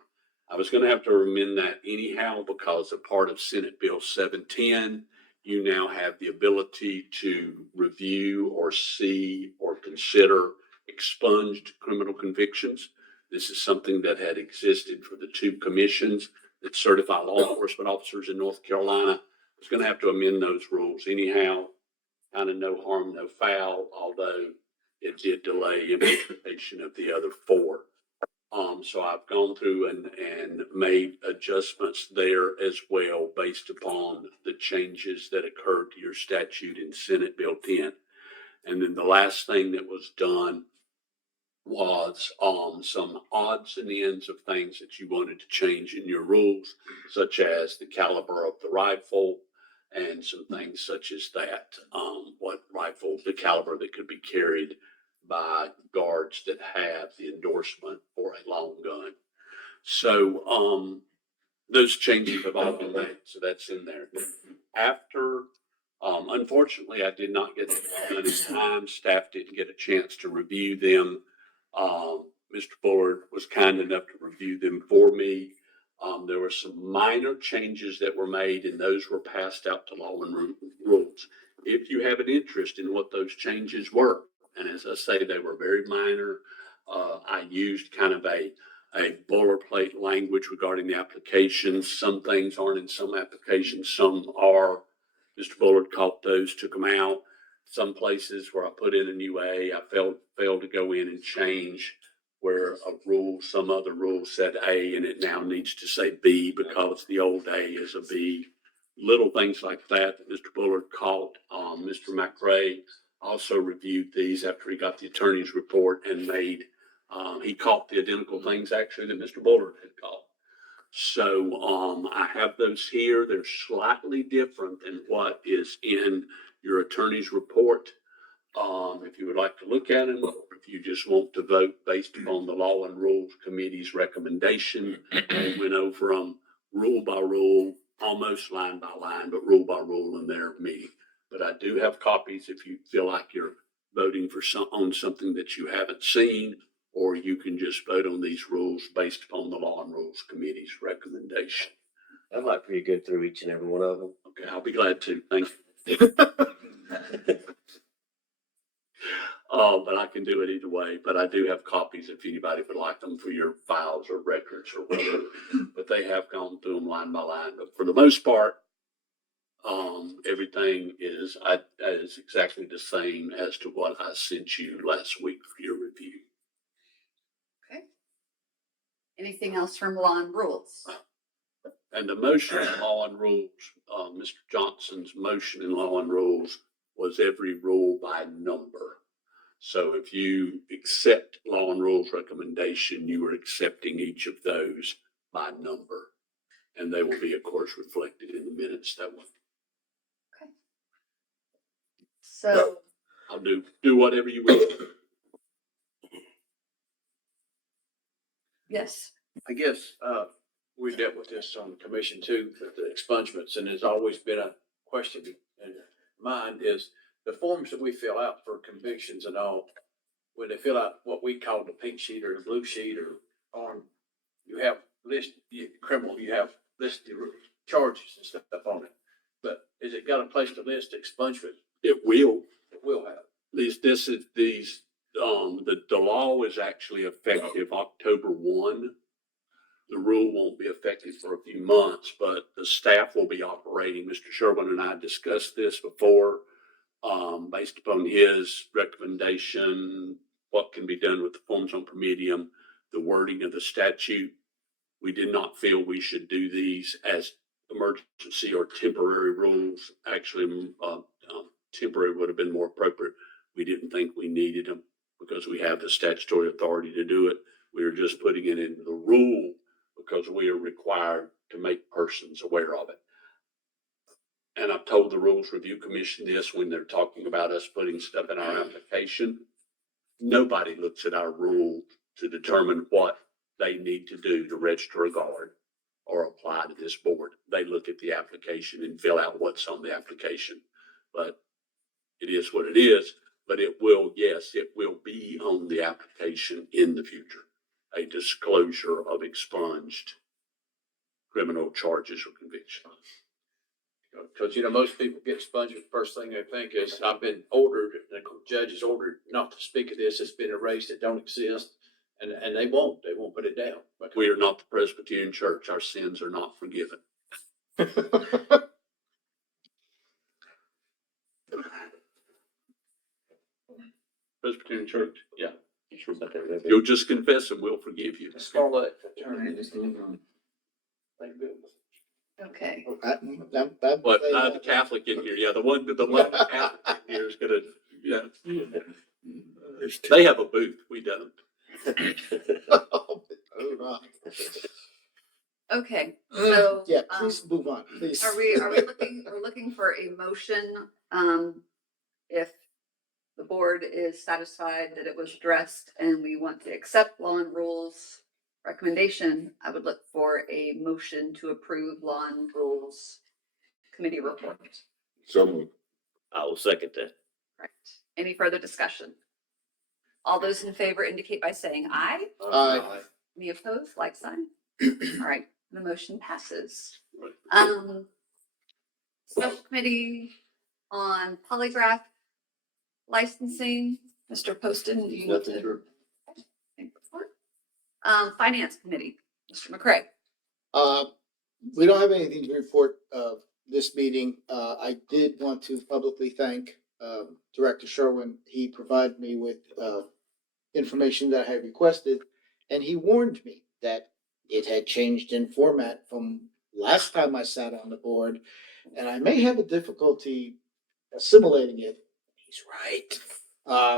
I was going to have to amend that anyhow because a part of Senate Bill 710, you now have the ability to review or see or consider expunged criminal convictions. This is something that had existed for the two commissions that certify law enforcement officers in North Carolina. I was going to have to amend those rules anyhow. Kind of no harm, no foul, although it did delay implementation of the other four. So I've gone through and made adjustments there as well based upon the changes that occurred to your statute in Senate Bill 10. And then the last thing that was done was some odds and ends of things that you wanted to change in your rules, such as the caliber of the rifle and some things such as that. What rifle, the caliber that could be carried by guards that have the endorsement for a long gun. So those changes have all been made. So that's in there. After, unfortunately, I did not get them done in time. Staff didn't get a chance to review them. Mr. Bullard was kind enough to review them for me. There were some minor changes that were made, and those were passed out to law and rules. If you have an interest in what those changes were, and as I say, they were very minor. I used kind of a boilerplate language regarding the applications. Some things aren't in some applications, some are. Mr. Bullard caught those, took them out. Some places where I put in a new A, I failed to go in and change where a rule, some other rule said A and it now needs to say B because the old A is a B. Little things like that Mr. Bullard caught. Mr. McRae also reviewed these after he got the attorney's report and he caught the identical things actually that Mr. Bullard had caught. So I have those here. They're slightly different than what is in your attorney's report. If you would like to look at them, or if you just want to vote based upon the Law and Rules Committee's recommendation, we went over them rule by rule, almost line by line, but rule by rule in their meeting. But I do have copies if you feel like you're voting for on something that you haven't seen, or you can just vote on these rules based upon the Law and Rules Committee's recommendation. I'd like for you to go through each and every one of them. Okay, I'll be glad to. Thank you. But I can do it either way. But I do have copies if anybody would like them for your files or records or whatever. But they have gone through them line by line. But for the most part, everything is exactly the same as to what I sent you last week for your review. Okay. Anything else from Law and Rules? And the motion in Law and Rules, Mr. Johnson's motion in Law and Rules was every rule by number. So if you accept Law and Rules recommendation, you are accepting each of those by number. And they will be, of course, reflected in the minutes that way. Okay. So I'll do whatever you will. yes. I guess we dealt with this on the commission too, the expungements, and there's always been a question in mind is the forms that we fill out for convictions and all, when they fill out what we call the pink sheet or the blue sheet or on, you have criminal, you have listed charges and stuff on it. But is it got a place to list expungement? It will. It will have. The law is actually effective October 1. The rule won't be effective for a few months, but the staff will be operating. Mr. Sherwin and I discussed this before, based upon his recommendation, what can be done with the forms on premium, the wording of the statute. We did not feel we should do these as emergency or temporary rules. Actually, temporary would have been more appropriate. We didn't think we needed them because we have the statutory authority to do it. We are just putting it in the rule because we are required to make persons aware of it. And I've told the Rules Review Commission this when they're talking about us putting stuff in our application. Nobody looks at our rule to determine what they need to do to register a guard or apply to this board. They look at the application and fill out what's on the application. But it is what it is, but it will, yes, it will be on the application in the future. A disclosure of expunged criminal charges or convictions. Because, you know, most people get expunged, the first thing they think is, I've been ordered, the judge is ordered not to speak of this, it's been erased, it don't exist. And they won't put it down. We are not the Presbyterian Church. Our sins are not forgiven. Presbyterian Church, yeah. You'll just confess and we'll forgive you. Scarlet attorney, just leave them. Thank goodness. Okay. But I have a Catholic in here. Yeah, the one Catholic in here is gonna, yeah. They have a booth. We don't. Okay, so. Yeah, please move on, please. Are we we're looking for a motion, if the board is satisfied that it was addressed and we want to accept law and rules recommendation, I would look for a motion to approve law and rules committee report. So moved. I will second that. Right. Any further discussion? All those in favor indicate by saying aye. Aye. Any opposed, like sign? All right, the motion passes. Special committee on polygraph licensing, Mr. Poston, do you want to? Finance committee, Mr. McCray. We don't have anything to report this meeting. I did want to publicly thank Director Sherwin. He provided me with information that I had requested, and he warned me that it had changed in format from last time I sat on the board, and I may have a difficulty assimilating it. He's right.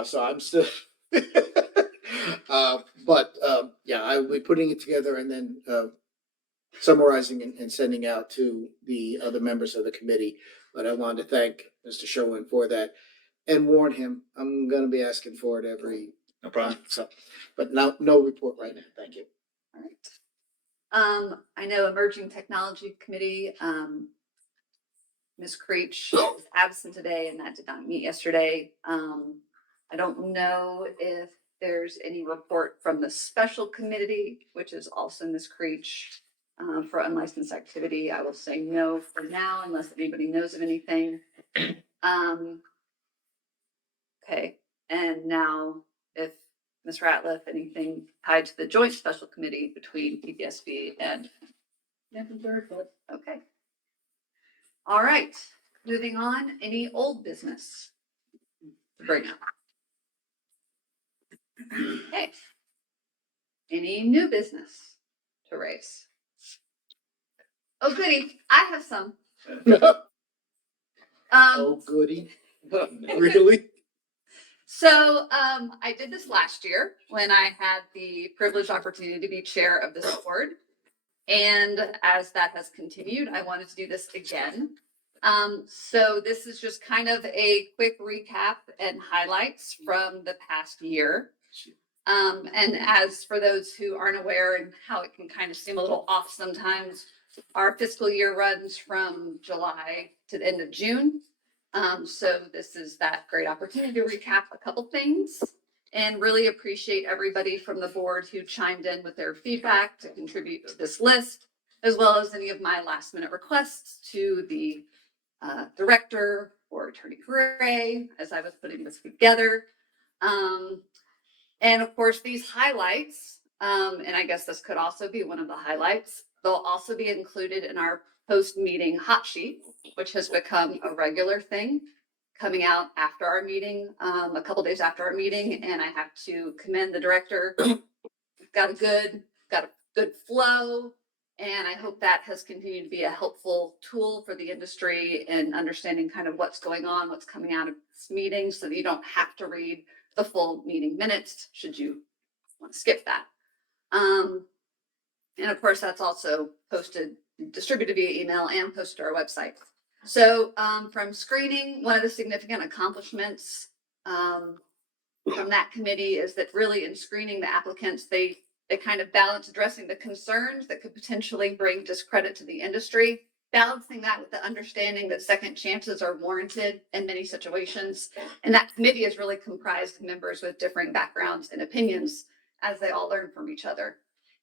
So I'm still, yeah, I will be putting it together and then summarizing and sending out to the other members of the committee. But I wanted to thank Mr. Sherwin for that and warn him I'm going to be asking for it every. No problem. So, but no report right now. Thank you. All right. I know Emerging Technology Committee, Ms. Creech is absent today and that did not meet yesterday. I don't know if there's any report from the special committee, which is also Ms. Creech, for unlicensed activity. I will say no for now unless anybody knows of anything. Okay, and now if Ms. Ratliff, anything tied to the joint special committee between PPSB and. Okay. All right, moving on, any old business to bring up? Okay. Any new business to raise? Oh, goody, I have some. Oh, goody. Really? So I did this last year when I had the privileged opportunity to be chair of this board. And as that has continued, I wanted to do this again. So this is just kind of a quick recap and highlights from the past year. And as for those who aren't aware and how it can kind of seem a little off sometimes, our fiscal year runs from July to the end of June. So this is that great opportunity to recap a couple things and really appreciate everybody from the board who chimed in with their feedback to contribute to this list, as well as any of my last minute requests to the director or Attorney Gray as I was putting this together. And of course, these highlights And I guess this could also be one of the highlights. They'll also be included in our post-meeting hot sheet, which has become a regular thing coming out after our meeting, a couple days after our meeting. And I have to commend the director. We've got a good flow. And I hope that has continued to be a helpful tool for the industry in understanding kind of what's going on, what's coming out of this meeting, so that you don't have to read the full meeting minutes should you want to skip that. And of course, that's also distributed via email and posted to our website. So from screening, one of the significant accomplishments from that committee is that really in screening the applicants, they kind of balance addressing the concerns that could potentially bring discredit to the industry, balancing that with the understanding that second chances are warranted in many situations. And that committee is really comprised of members with differing backgrounds and opinions as they all learn from each other.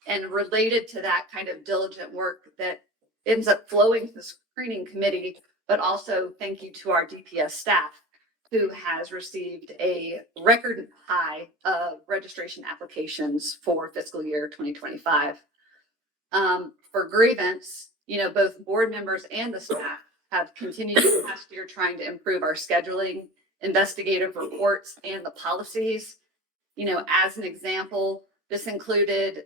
And related to that kind of diligent work that ends up flowing to the screening committee, but also thank you to our DPS staff, who has received a record high of registration applications for fiscal year 2025. For grievance, both board members and the staff have continued the past year trying to improve our scheduling, investigative reports, and the policies. As an example, this included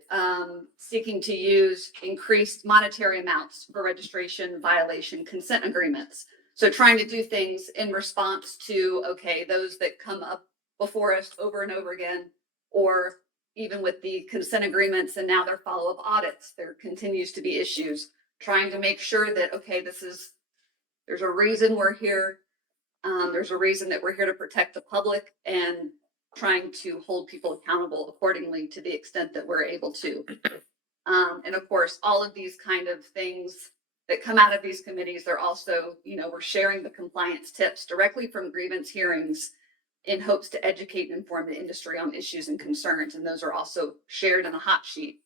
seeking to use increased monetary amounts for registration violation consent agreements. So trying to do things in response to, okay, those that come up before us over and over again, or even with the consent agreements and now their follow-up audits, there continues to be issues. Trying to make sure that, okay, there's a reason we're here. There's a reason that we're here to protect the public, and trying to hold people accountable accordingly to the extent that we're able to. And of course, all of these kind of things that come out of these committees, they're also, we're sharing the compliance tips directly from grievance hearings in hopes to educate and inform the industry on issues and concerns. And those are also shared in a hot sheet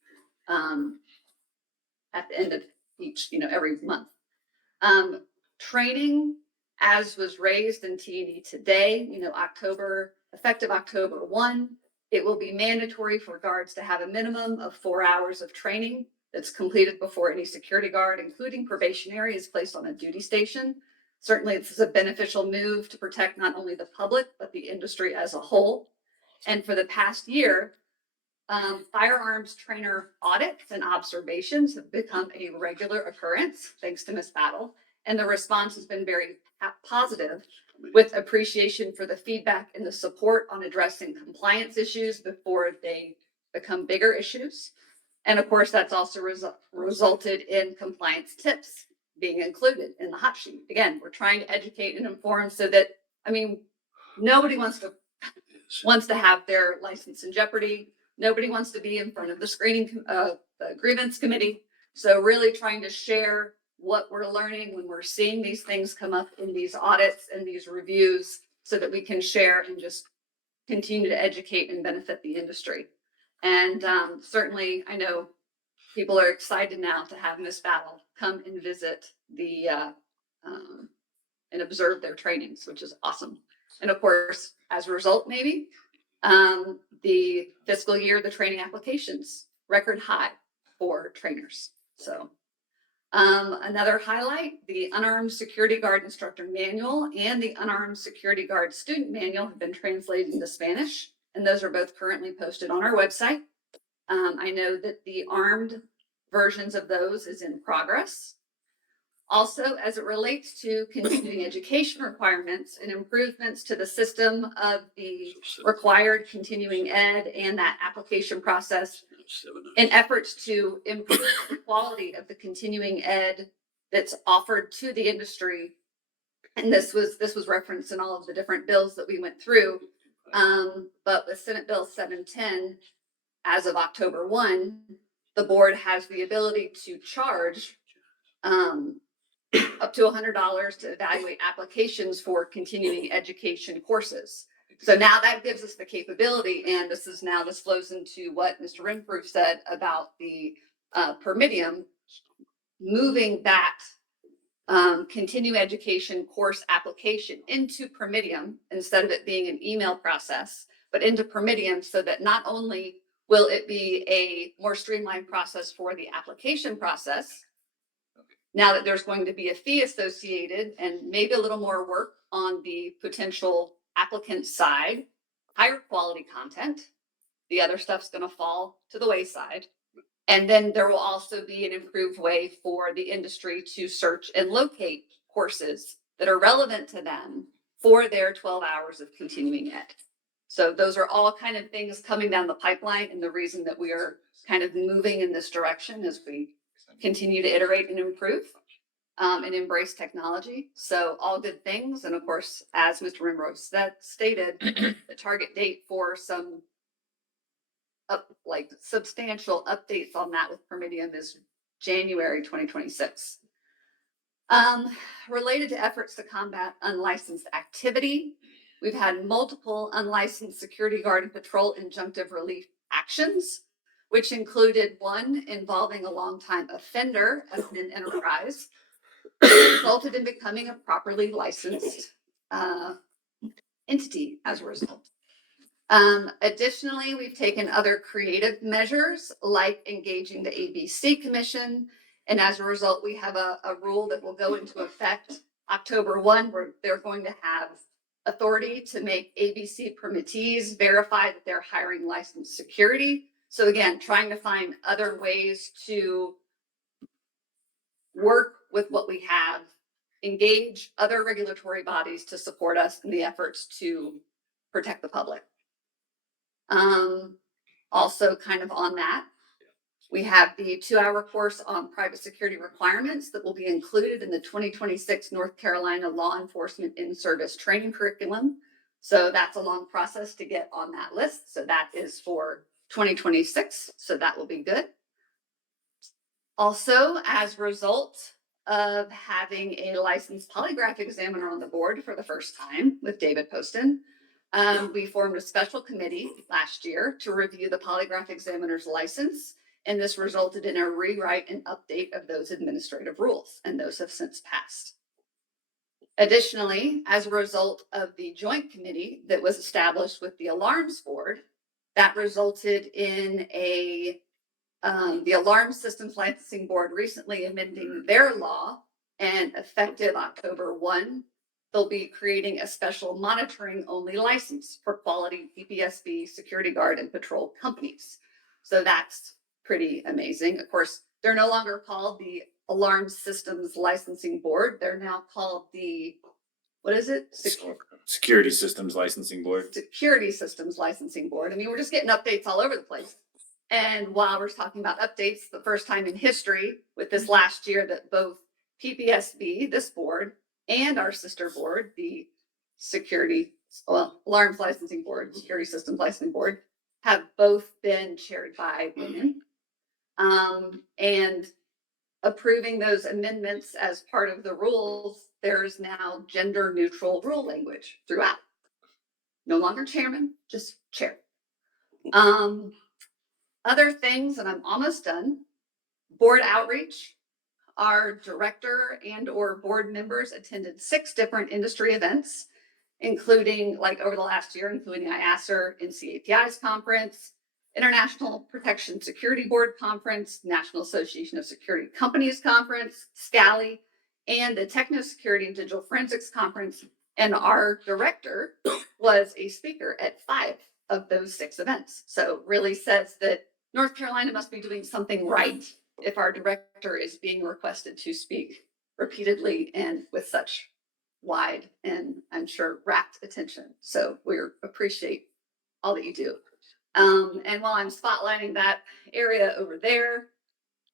at the end of each, every month. Training, as was raised in T&E today, effective October 1, it will be mandatory for guards to have a minimum of 4 hours of training that's completed before any security guard, including probationary, is placed on a duty station. Certainly, this is a beneficial move to protect not only the public, but the industry as a whole. And for the past year, firearms trainer audits and observations have become a regular occurrence, thanks to Ms. Battle. And the response has been very positive, with appreciation for the feedback and the support on addressing compliance issues before they become bigger issues. And of course, that's also resulted in compliance tips being included in the hot sheet. Again, we're trying to educate and inform so that, nobody wants to have their license in jeopardy. Nobody wants to be in front of the grievance committee. So really trying to share what we're learning when we're seeing these things come up in these audits and these reviews, so that we can share and just continue to educate and benefit the industry. And certainly, I know people are excited now to have Ms. Battle come and visit and observe their trainings, which is awesome. And of course, as a result, maybe the fiscal year, the training applications record high for trainers. So another highlight, the Unarmed Security Guard Instructor Manual and the Unarmed Security Guard Student Manual have been translated into Spanish, and those are both currently posted on our website. I know that the armed versions of those is in progress. Also, as it relates to continuing education requirements and improvements to the system of the required continuing ed and that application process, in efforts to improve the quality of the continuing ed that's offered to the industry. And this was referenced in all of the different bills that we went through. But with Senate Bill 710, as of October 1, the board has the ability to charge up to $100 to evaluate applications for continuing education courses. So now that gives us the capability, and this flows into what Mr. Renfrew said about the per-medium, moving that continuing education course application into per-medium instead of it being an email process, but into per-medium, so that not only Will it be a more streamlined process for the application process? Now that there's going to be a fee associated and maybe a little more work on the potential applicant side, higher quality content, the other stuff's going to fall to the wayside. And then there will also be an improved way for the industry to search and locate courses that are relevant to them for their 12 hours of continuing ed. So those are all kind of things coming down the pipeline, and the reason that we are kind of moving in this direction as we continue to iterate and improve and embrace technology. So all good things. And of course, as Mr. Rimrose stated, the target date for some substantial updates on that with Permidium is January 2026. Related to efforts to combat unlicensed activity, we've had multiple unlicensed security guard and patrol injunctive relief actions, which included one involving a longtime offender of an enterprise, resulted in becoming a properly licensed entity as a result. Additionally, we've taken other creative measures like engaging the ABC Commission. And as a result, we have a rule that will go into effect October 1, where they're going to have authority to make ABC permittees verify that they're hiring licensed security. So again, trying to find other ways to work with what we have, engage other regulatory bodies to support us in the efforts to protect the public. Also kind of on that, we have the 2-hour course on private security requirements that will be included in the 2026 North Carolina Law Enforcement in-Service Training Curriculum. So that's a long process to get on that list. So that is for 2026. So that will be good. Also, as a result of having a licensed polygraph examiner on the board for the first time with David Poston, we formed a special committee last year to review the polygraph examiner's license, and this resulted in a rewrite and update of those administrative rules, and those have since passed. Additionally, as a result of the joint committee that was established with the alarms board, that resulted in the Alarm Systems Licensing Board recently amending their law, and effective October 1, they'll be creating a special monitoring only license for quality PPSB security guard and patrol companies. So that's pretty amazing. Of course, they're no longer called the Alarm Systems Licensing Board. They're now called the, what is it? Security Systems Licensing Board. Security Systems Licensing Board. I mean, we're just getting updates all over the place. And while we're talking about updates, the first time in history with this last year that both PPSB, this board, and our sister board, the Alarms Licensing Board, Security Systems Licensing Board, have both been chaired by women. And approving those amendments as part of the rules, there's now gender neutral rule language throughout. No longer chairman, just chair. Other things, and I'm almost done, board outreach. Our director and or board members attended 6 different industry events, including over the last year, including IASER, NCPPSB's conference, International Protection Security Board conference, National Association of Security Companies conference, SCALI, and the Techno Security and Digital Forensics conference. And our director was a speaker at 5 of those 6 events. So really says that North Carolina must be doing something right if our director is being requested to speak repeatedly and with such wide and I'm sure rapt attention. So we appreciate all that you do. And while I'm spotlighting that area over there,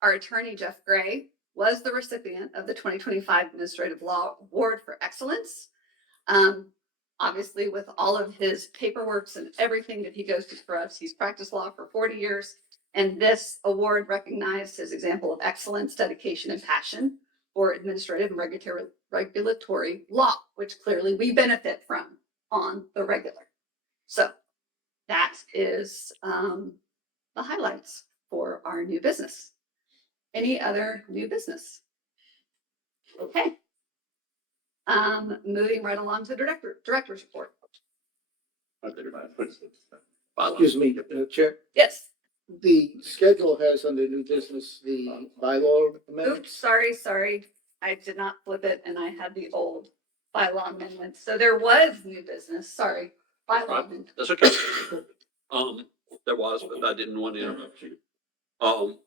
our attorney, Jeff Gray, was the recipient of the 2025 Administrative Law Award for Excellence. Obviously, with all of his paperwork and everything that he goes through for us, he's practiced law for 40 years. And this award recognized his example of excellence, dedication, and passion for administrative and regulatory law, which clearly we benefit from on the regular. So that is the highlights for our new business. Any other new business? Okay. Moving right along to the director's report. Excuse me, Chair. Yes. The schedule has under new business, the bylaw Oops, amendments. sorry. I did not flip it and I had the old bylaw amendments. So there was new business, sorry. Bylaw Right. amendment. That's okay. There was, but I didn't want to interrupt you. Oh,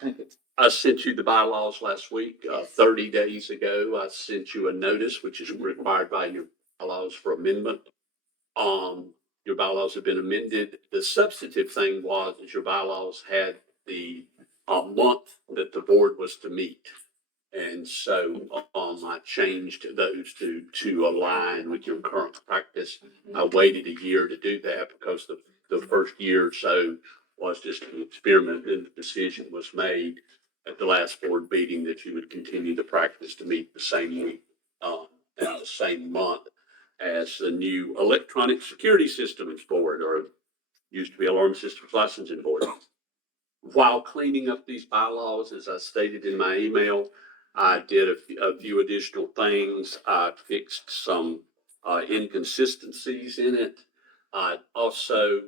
thank you. I sent you the bylaws last week. Yes. 30 days ago, I sent you a notice, which is required by your bylaws for amendment. Your bylaws have been amended. The substantive thing was that your bylaws had the month that the board was to meet. And so, I changed those to align with your current practice. I waited a year to do that because the first year or so was just an experiment, and the decision was made at the last board meeting that you would continue the practice to meet the same week, and the same month as the new electronic security systems board, or used to be alarm systems licensing board. While cleaning up these bylaws, as I stated in my email, I did a few additional things. I fixed some inconsistencies in it. I also,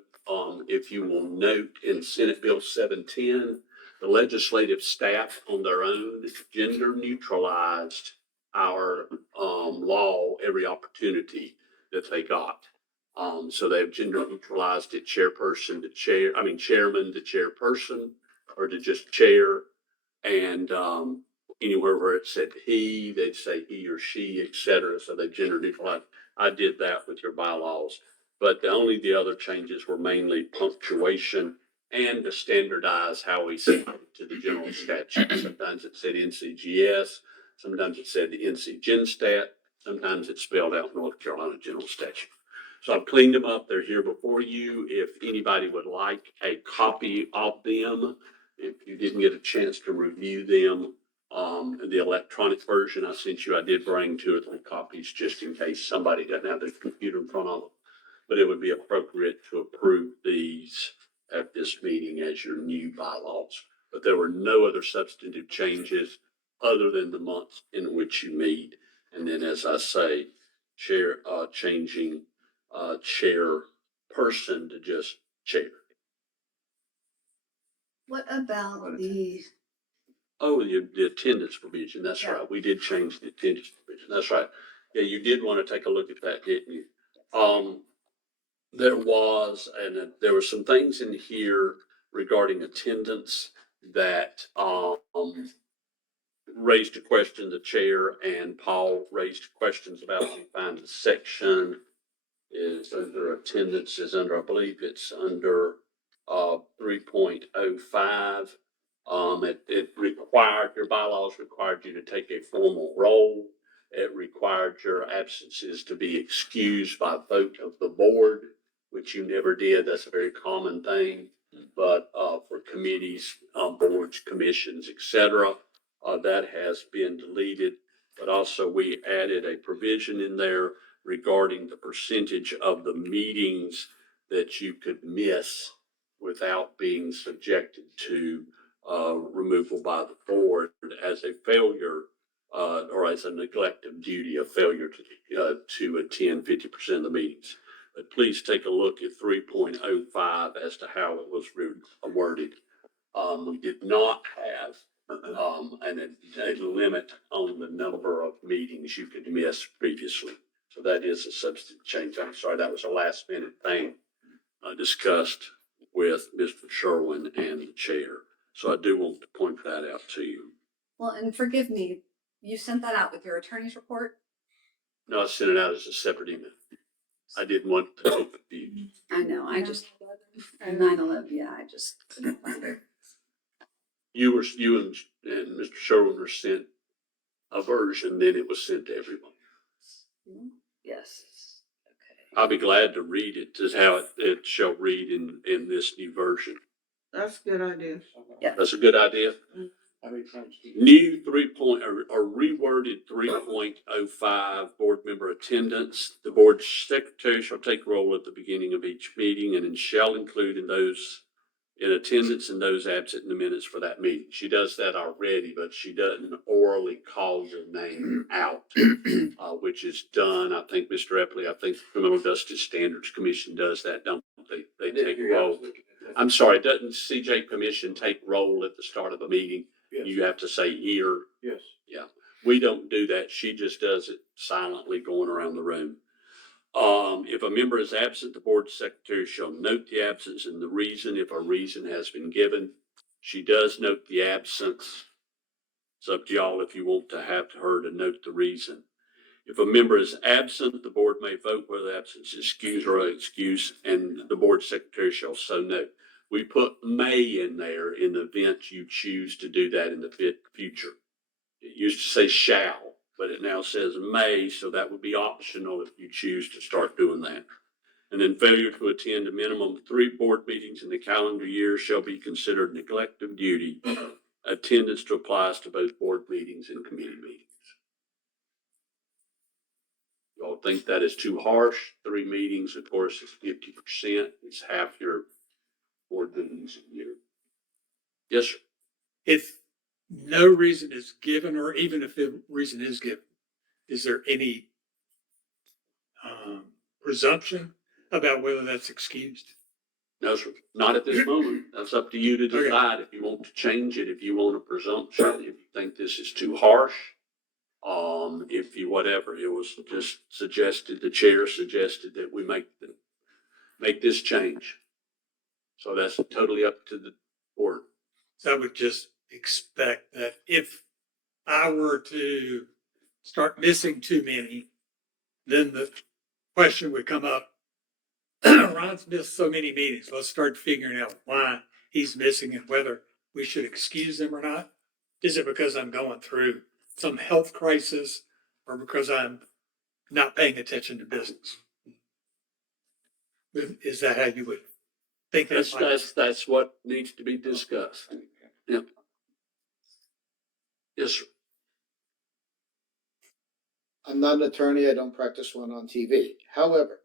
if you will note in Senate Bill 710, the legislative staff on their own gender neutralized our law every opportunity that they got. So they've gender neutralized it, chairman to chairperson, or to just chair. And anywhere where it said he, they'd say he or she, et cetera. So they gender neutralized. I did that with your bylaws. But the other changes were mainly punctuation and to standardize how we send it to the general statute. Sometimes it said NCGS, sometimes it said the NC Gen Stat, sometimes it's spelled out North Carolina General Statute. So I've cleaned them up. They're here before you. If anybody would like a copy of them, if you didn't get a chance to review them, the electronic version I sent you, I did bring 2 or 3 copies just in case somebody doesn't have their computer in front of them. But it would be appropriate to approve these at this meeting as your new bylaws. But there were no other substantive changes other than the months in which you meet. And then, as I say, changing chairperson to just chair. What about the, Oh, the attendance provision, that's Yeah. right. We did change the attendance provision, that's right. Yeah, you did want to take a look at that, didn't you? There were some things in here regarding attendance that, raised a question, the chair and Paul raised questions about. We find the section is under attendance is under, I believe it's under 3.05. It required, your bylaws required you to take a formal roll. It required your absences to be excused by vote of the board, which you never did. That's a very common thing. But for committees, boards, commissions, et cetera, that has been deleted. But also we added a provision in there regarding the percentage of the meetings that you could miss without being subjected to removal by the board as a failure or as a neglect of duty, a failure to attend 50% of the meetings. But please take a look at 3.05 as to how it was worded. We did not have a limit on the number of meetings you could miss previously. So that is a substantive change. I'm sorry, that was a last minute thing discussed with Mr. Sherwin and the chair. So I do want to point that out to you. well, and forgive me, you sent that out with your attorney's report? No, I sent it out as a separate email. I didn't want to be. I know, I just, 9/11, yeah, I just couldn't find it. You and Mr. Sherwin were sent a version, then it was sent to everyone. Yes, okay. I'll be glad to read it, just how it shall read in this new version. That's a good idea. Yeah. That's a good idea. New or reworded 3.05 board member attendance. The board secretary shall take roll at the beginning of each meeting and shall include in those in attendance and those absent in the minutes for that meeting. She does that already, but she doesn't orally call your name out, which is done. I think Mr. Epley, I think the Criminal Justice Standards Commission does that, don't they? They take roll. I'm sorry, doesn't CJ Commission take roll at the start of a meeting? Yes. You have to say here. Yes. Yeah, we don't do that. She just does it silently going around the room. If a member is absent, the board secretary shall note the absence and the reason if a reason has been given. She does note the absence. It's up to y'all if you want to have her to note the reason. If a member is absent, the board may vote whether the absence is excused or excused, and the board secretary shall so note. We put may in there in the event you choose to do that in the future. It used to say shall, but it now says may, so that would be optional if you choose to start doing that. And then failure to attend a minimum of 3 board meetings in the calendar year shall be considered neglect of duty. Attendance applies to both board meetings and committee meetings. Y'all think that is too harsh? 3 meetings, of course, is 50%. It's half your board meetings a year. Yes, sir. If no reason is given, or even if the reason is given, is there any presumption about whether that's excused? No, sir. Not at this moment. That's up to you to decide if you want to change it, if you want a presumption, if you think this is too harsh. If you, whatever, it was just suggested, the chair suggested that we make this change. So that's totally up to the board. So I would just expect that if I were to start missing too many, then the question would come up, Ron's missed so many meetings. Let's start figuring out why he's missing and whether we should excuse him or not. Is it because I'm going through some health crisis or because I'm not paying attention to business? Is that how you would think? That's what needs to be discussed. Yep. Yes, sir. I'm not an attorney. I don't practice one on TV. However,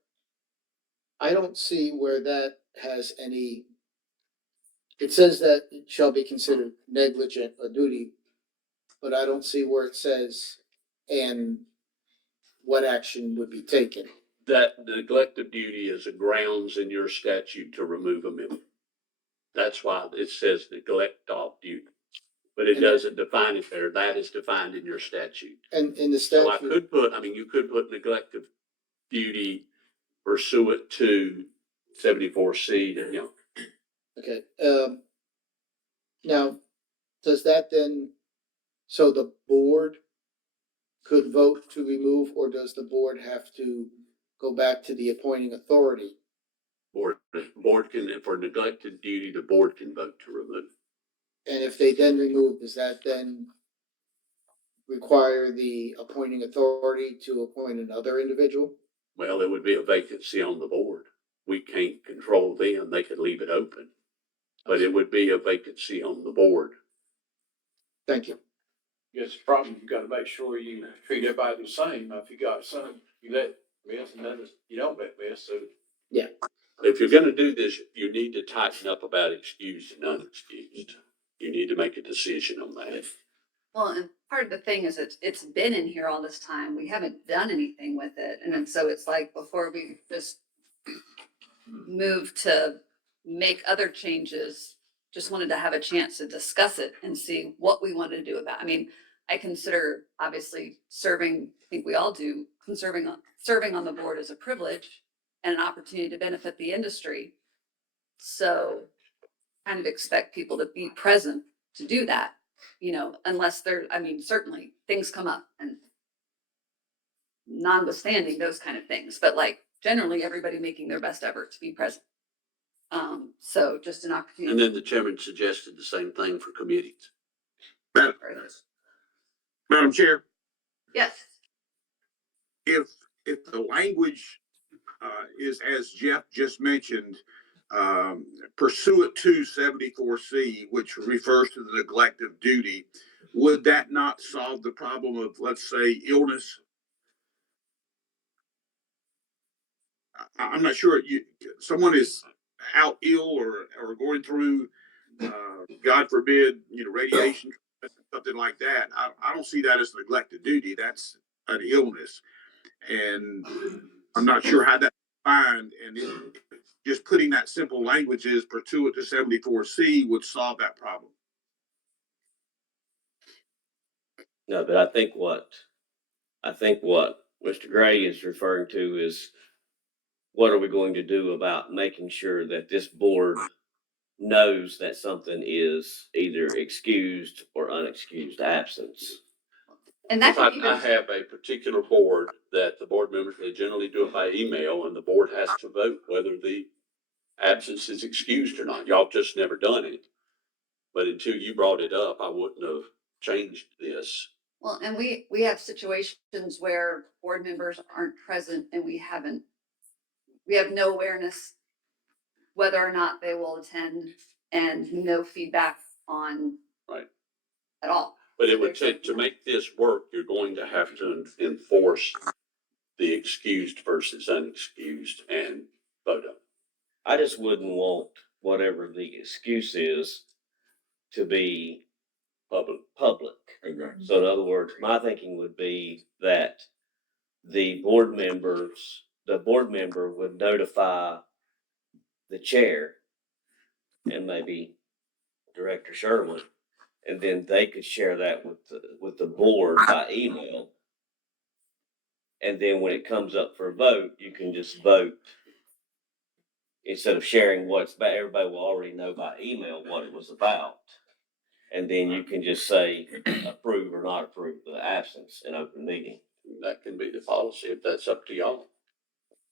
I don't see where that has any, it says that it shall be considered negligent or duty, but I don't see where it says and what action would be taken. That neglect of duty is a grounds in your statute to remove a member. That's why it says neglect of duty. But it doesn't define it there. That is defined in your statute. And in the So statute. you could put neglect of duty pursuant to 74C, you know. Okay, now, does that then, so the board could vote to remove, or does the board have to go back to the appointing authority? Board can, for neglected duty, the board can vote to remove. And if they then remove, does that then require the appointing authority to appoint another individual? Well, it would be a vacancy on the board. We can't control them. They could leave it open. But it would be a vacancy on the board. Thank you. Yes, the problem, you gotta make sure you treat everybody the same. If you got some, you let miss, and others you don't let miss, so. Yeah. If you're gonna do this, you need to tighten up about excused and unexcused. You need to make a decision on that. Well, and part of the thing is it's been in here all this time. We haven't done anything with it. And then so it's like before we just move to make other changes, just wanted to have a chance to discuss it and see what we want to do about it. I mean, I consider obviously serving, I think we all do, serving on the board as a privilege and an opportunity to benefit the industry. So kind of expect people to be present to do that, you know, unless certainly things come up and notwithstanding those kind of things, but like generally everybody making their best effort to be present. So just an opportunity. And then the chairman suggested the same thing for committees. Madam Chair, Yes. if the language is as Jeff just mentioned, pursuant to 74C, which refers to the neglect of duty, would that not solve the problem of, let's say, illness? I'm not sure. Someone is out ill or going through, God forbid, radiation, something like that. I don't see that as neglect of duty. That's an illness. And I'm not sure how that's defined. And just putting that simple language is pursuant to 74C would solve that problem. No, but I think what Mr. Gray is referring to is what are we going to do about making sure that this board knows that something is either excused or unexcused absence? And that I could even, have a particular board that the board members, they generally do it by email, and the board has to vote whether the absence is excused or not. Y'all just never done it. But until you brought it up, I wouldn't have changed this. well, and we have situations where board members aren't present and we have no awareness whether or not they will attend and no feedback on. Right. At all. But it would take, to make this work, you're going to have to enforce the excused versus unexcused and vote on it. I just wouldn't want whatever the excuse is to be public. Exactly. So in other words, my thinking would be that the board member would notify the chair and maybe Director Sherwin, and then they could share that with the board by email. And then when it comes up for a vote, you can just vote instead of sharing what's about. Everybody will already know by email what it was about. And then you can just say approve or not approve the absence in open meeting. That can be the policy if that's up to y'all.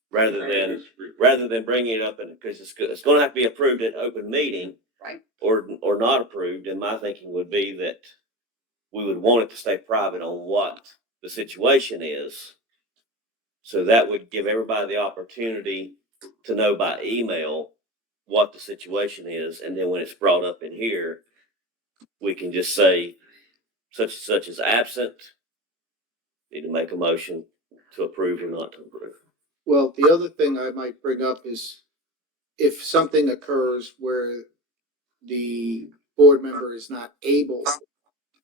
Rather than bringing it up, because it's going to have to be approved in open meeting, Right. or not approved. And my thinking would be that we would want it to stay private on what the situation is. So that would give everybody the opportunity to know by email what the situation is. And then when it's brought up in here, we can just say such and such is absent. Need to make a motion to approve or not to approve. Well, the other thing I might bring up is if something occurs where the board member is not able,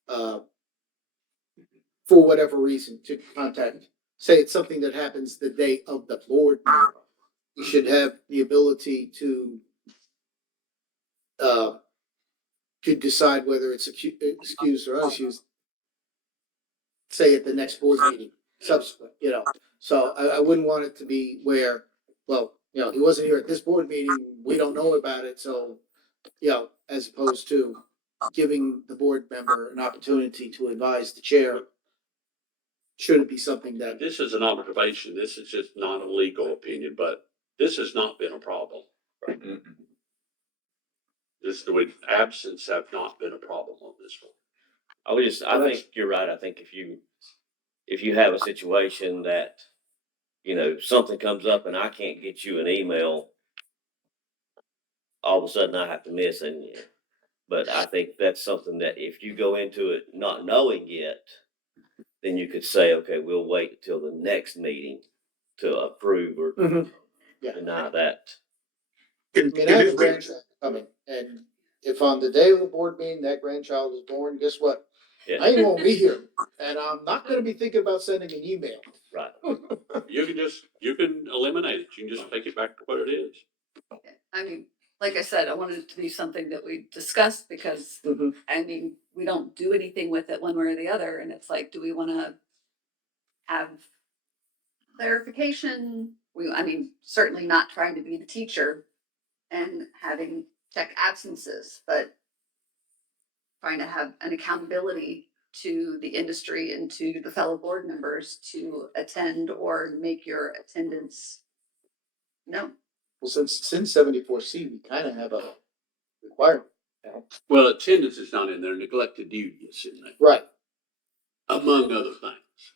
for whatever reason, to contact, say it's something that happens the day of the board member, you should have the ability to decide whether it's excused or unexcused, say at the next board meeting, subsequent, So I wouldn't want it to be where, well, he wasn't here at this board meeting, we don't know about it, so, as opposed to giving the board member an opportunity to advise the chair. Should it be something that? This is an observation. This is just not a legal opinion, but this has not been a problem. Right. Mm-hmm. The absence have not been a problem on this one. I think you're right. I think if you have a situation that, something comes up and I can't get you an email, all of a sudden I have to miss it. But I think that's something that if you go into it not knowing yet, then you could say, okay, we'll wait until the next meeting to approve or deny that. I mean, I have a grandchild coming, and if on the day of the board meeting that grandchild is born, guess what? Yeah. I ain't gonna be here, and I'm not gonna be thinking about sending an email. Right. You can eliminate it. You can just take it back to what it is. I mean, like I said, I wanted it to be something that we discussed because, we don't do anything with it one way or the other. And it's like, do we want to have clarification? Certainly not trying to be the teacher and having check absences, but trying to have an accountability to the industry and to the fellow board members to attend or make your attendance known. Well, since 74C, we kind of have a requirement. Well, attendance is not in there. Neglected duty is in there. Right. Among other things.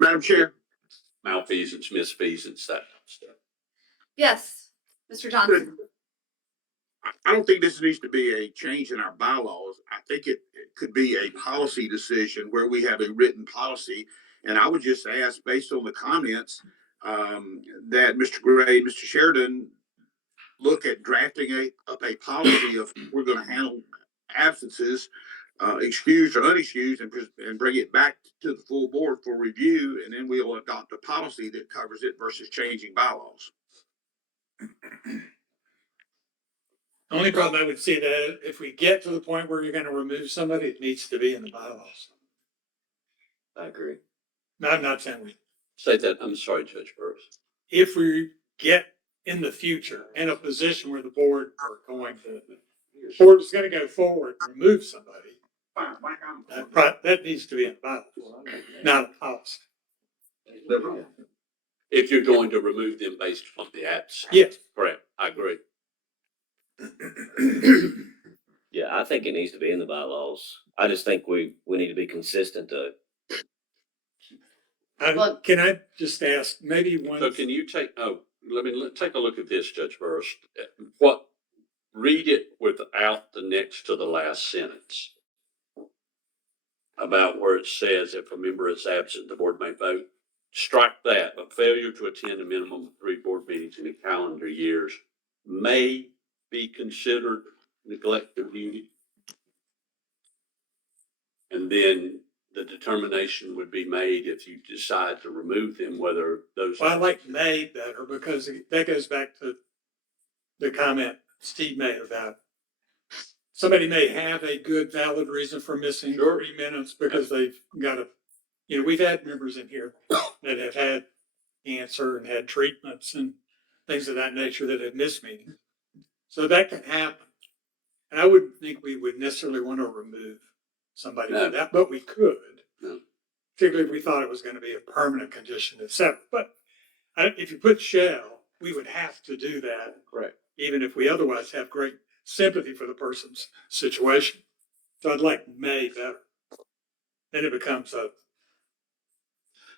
Madam Chair. Malfeasance, misfeasance, that kind of stuff. Yes, Mr. Johnson. I don't think this needs to be a change in our bylaws. I think it could be a policy decision where we have a written policy. And I would just ask, based on the comments, that Mr. Gray and Mr. Sheridan look at drafting up a policy of we're going to handle absences, excused or unexcused, and bring it back to the full board for review, and then we'll adopt a policy that covers it versus changing bylaws. Only problem I would see that if we get to the point where you're gonna remove somebody, it needs to be in the bylaws. I agree. Now, I'm not saying we, Say that, I'm sorry, Judge Burris. if we get in the future in a position where the board are going to, the board is gonna go forward and remove somebody, that needs to be in the bylaws, not a policy. If you're going to remove them based on the absence. Yes. Correct, I agree. Yeah, I think it needs to be in the bylaws. I just think we need to be consistent though. Can I just ask, maybe one? So can you take, take a look at this, Judge Burris. Read it without the next to the last sentence. About where it says if a member is absent, the board may vote. Strike that, but failure to attend a minimum of 3 board meetings in a calendar years may be considered neglect of duty. And then the determination would be made if you decide to remove them, whether those. Well, I like may better because that goes back to the comment Steve made about somebody may have a good valid reason for missing 3 minutes because they've got a, we've had members in here that have had cancer and had treatments and things of that nature that have missed meetings. So that can happen. And I wouldn't think we would necessarily want to remove somebody for that, but we could. No. Particularly if we thought it was going to be a permanent condition, etc. But if you put shall, we would have to do that. Correct. Even if we otherwise have great sympathy for the person's situation. So I'd like may better. Then it becomes a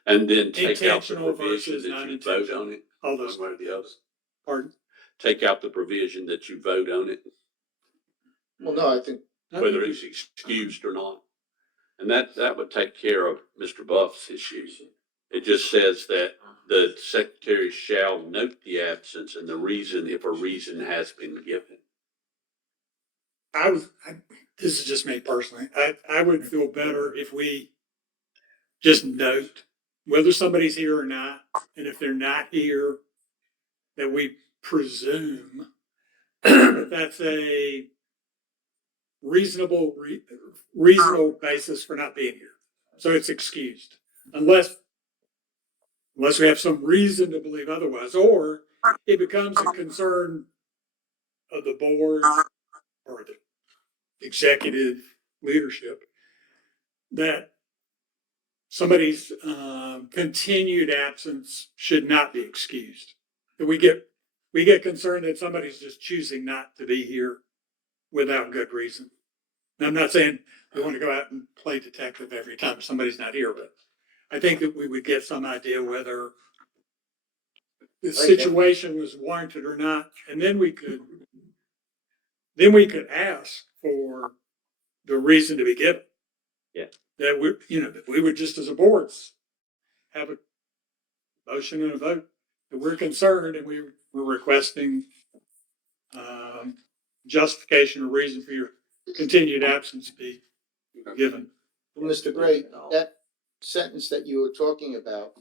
And then take out the intentional provision versus that you vote non-intentional. on it. All those. One way or the other. Pardon? Take out the provision that you vote on it, Well, no, I think, whether it's excused or not. And that would take care of Mr. Buff's issues. It just says that the secretary shall note the absence and the reason if a reason has been given. This is just me personally. I would feel better if we just note whether somebody's here or not. And if they're not here, that we presume that that's a reasonable basis for not being here. So it's excused unless we have some reason to believe otherwise, or it becomes a concern of the board or the executive leadership that somebody's continued absence should not be excused. That we get concerned that somebody's just choosing not to be here without good reason. And I'm not saying we want to go out and play detective every time somebody's not here, but I think that we would get some idea whether the situation was warranted or not, and then we could ask for the reason to be given. Yeah. That we would just as a board have a motion and a vote that we're concerned and we're requesting justification or reason for your continued absence be given. well, Mr. Gray, that sentence that you were talking about,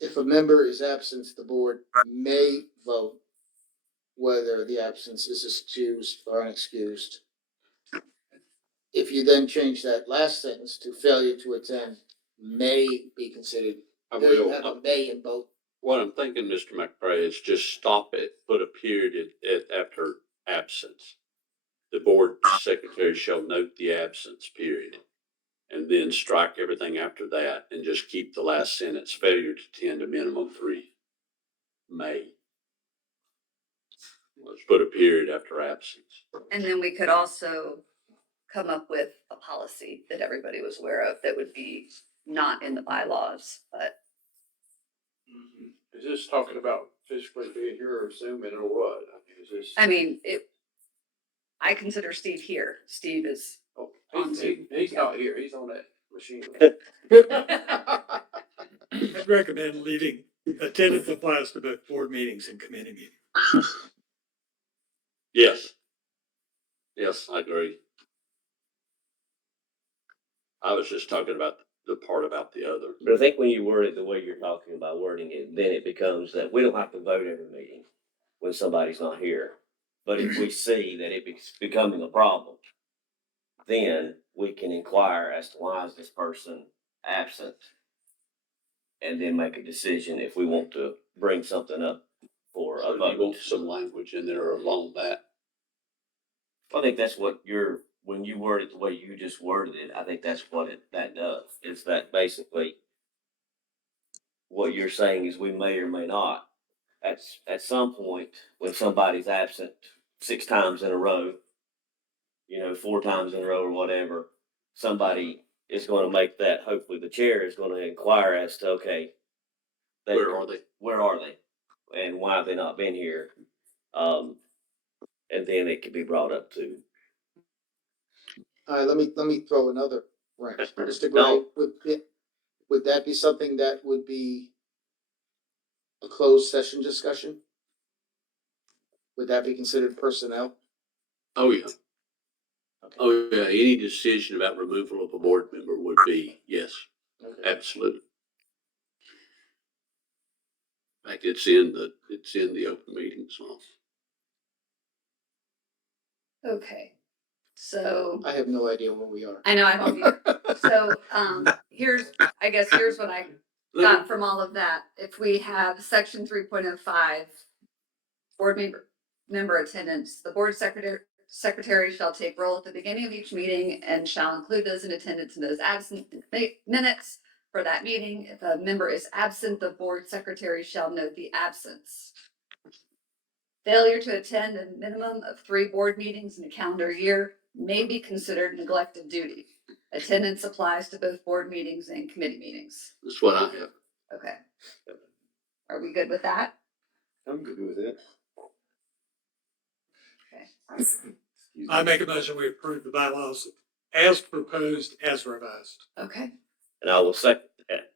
if a member is absent, the board may vote whether the absence is excused or unexcused. If you then change that last sentence to failure to attend may be considered, I then you will. have a may in both. What I'm thinking, Mr. McRae, is just stop it, put a period after absence. The board secretary shall note the absence period. And then strike everything after that and just keep the last sentence, failure to attend a minimum 3 may. Let's put a period after absence. And then we could also come up with a policy that everybody was aware of that would be not in the bylaws, but Is this talking about physically being here or Zooming or what? I consider Steve here. Steve is on Zoom. He's not here. He's on that machine. I'd recommend leaving attendance applies to both board meetings and committee meetings. Yes. Yes, I agree. I was just talking about the part about the other. But I think when you word it the way you're talking about wording it, then it becomes that we don't have to vote every meeting. when somebody's not here. But if we see that it's becoming a problem, then we can inquire as to why is this person absent, and then make a decision if we want to bring something up for a So do you want vote. some language in there along that? I think that's what when you word it the way you just worded it, I think that's what that does. Is that basically what you're saying is we may or may not, at some point, when somebody's absent 6 times in a row, 4 times in a row or whatever, somebody is going to make that, hopefully the chair is going to inquire as to, okay, Where are they? Where are they? And why have they not been here? And then it can be brought up to. All right, let me throw another wrench. Mr. No. Gray, would that be something that would be a closed session discussion? Would that be considered personnel? Oh, yeah. Okay. Oh, yeah. Any decision about removal of a board member would be, yes, Okay. absolutely. In fact, it's in the open meetings law. Okay, so I have no idea where we are. I know I don't either. So, here's what I got from all of that. If we have section 3.05, board member attendance, the board secretary shall take roll at the beginning of each meeting and shall include those in attendance and those absent in the minutes for that meeting. If a member is absent, the board secretary shall note the absence. Failure to attend a minimum of 3 board meetings in a calendar year may be considered neglected duty. Attendance applies to both board meetings and committee meetings. That's what I have. Okay. Are we good with that? I'm good with it. Okay. I make a motion, we approve the bylaws as proposed, as revised. Okay. And I will second that.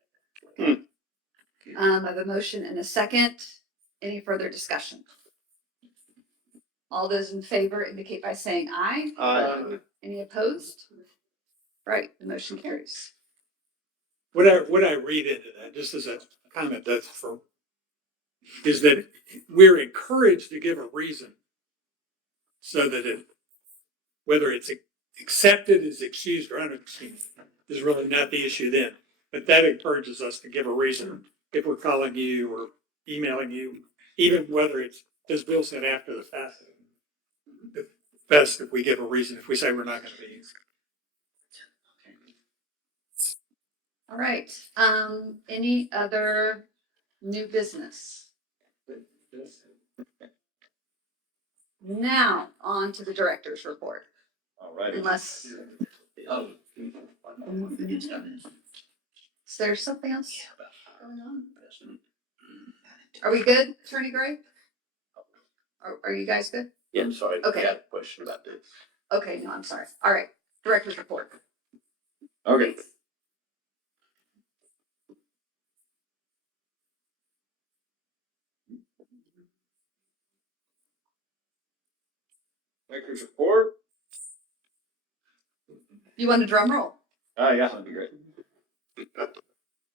I have a motion and a second. Any further discussion? All those in favor indicate by saying aye. Aye. Any opposed? Right, the motion carries. What I read into that, just as a comment, is that we're encouraged to give a reason so that whether it's accepted, is excused or unexcused, is really not the issue then. But that encourages us to give a reason if we're calling you or emailing you, even whether it's, as Bill said, after the fact. The best if we give a reason, if we say we're not going to be. All right, any other new business? Now, on to the director's report, All right. unless, is there something else going on? Are we good, Attorney Gray? Are you guys good? Yeah, I'm sorry. Okay. I got a question about this. Okay, no, I'm sorry. All right, director's report. Okay. Director's report. You want a drum roll? Yeah, that'd be great.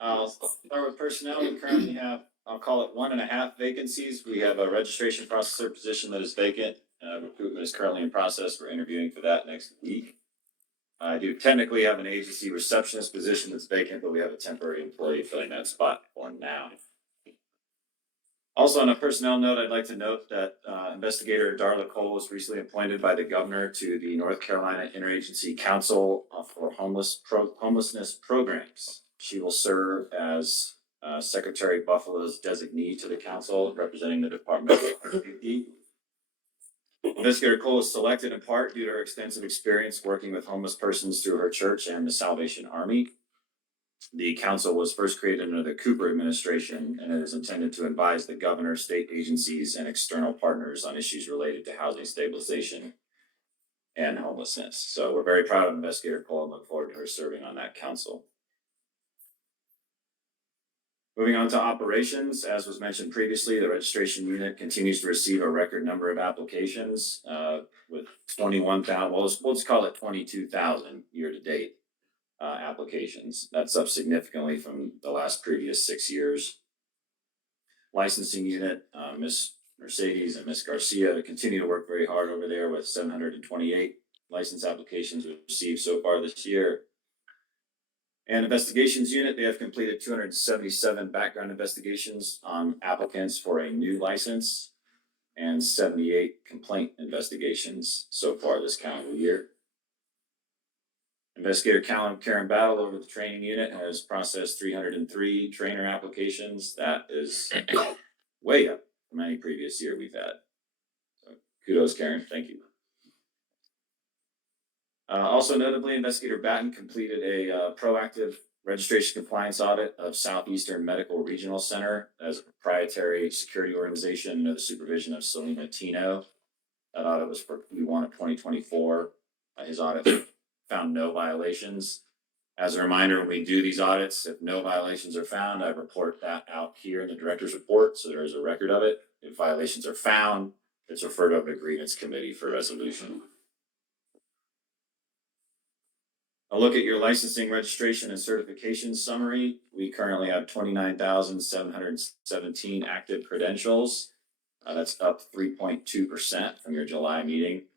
I'll start with personnel. We currently have, I'll call it 1.5 vacancies. We have a registration processor position that is vacant. Recruitment is currently in process. We're interviewing for that next week. I do technically have an agency receptionist position that's vacant, but we have a temporary employee filling that spot for now. Also, on a personnel note, I'd like to note that investigator Darla Cole was recently appointed by the governor to the North Carolina Interagency Council for Homelessness Programs. She will serve as Secretary Buffalo's designee to the council, representing the Department of Safety. Investigator Cole was selected in part due to her extensive experience working with homeless persons through her church and the Salvation Army. The council was first created under the Cooper administration, and it is intended to advise the governor, state agencies, and external partners on issues related to housing stabilization and homelessness. So we're very proud of Investigator Cole and look forward to her serving on that council. Moving on to operations, as was mentioned previously, the registration unit continues to receive a record number of applications with 21,000, well, let's call it 22,000 year to date applications. That's up significantly from the last previous 6 years. Licensing unit, Ms. Mercedes and Ms. Garcia to continue to work very hard over there with 728 license applications received so far this year. And investigations unit, they have completed 277 background investigations on applicants for a new license and 78 complaint investigations so far this calendar year. Investigator Karen Battle over the training unit has processed 303 trainer applications. That is way up from any previous year we've had. So kudos, Karen. Thank you. Also notably, Investigator Batten completed a proactive registration compliance audit of Southeastern Medical Regional Center as a proprietary security organization under the supervision of Selena Tino. That audit was for Q1 of 2024. His audit found no violations. As a reminder, when we do these audits, if no violations are found, I report that out here in the director's report, so there is a record of it. If violations are found, it's referred over to grievance committee for resolution. A look at your licensing, registration, and certification summary. We currently have 29,717 active credentials. That's up 3.2% from your July meeting.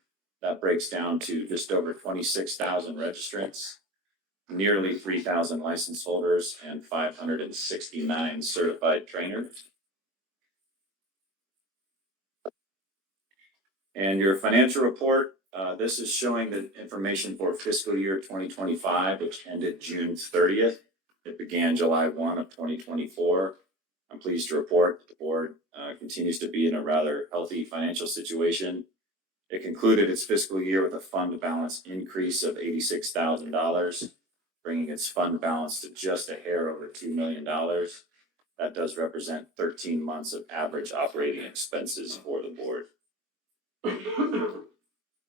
That breaks down to just over 26,000 registrants, nearly 3,000 license holders, and 569 certified trainers. And your financial report, this is showing the information for fiscal year 2025, which ended June 30th. It began July 1 of 2024. I'm pleased to report that the board continues to be in a rather healthy financial situation. It concluded its fiscal year with a fund balance increase of $86,000, bringing its fund balance to just a hair over $2 million. That does represent 13 months of average operating expenses for the board.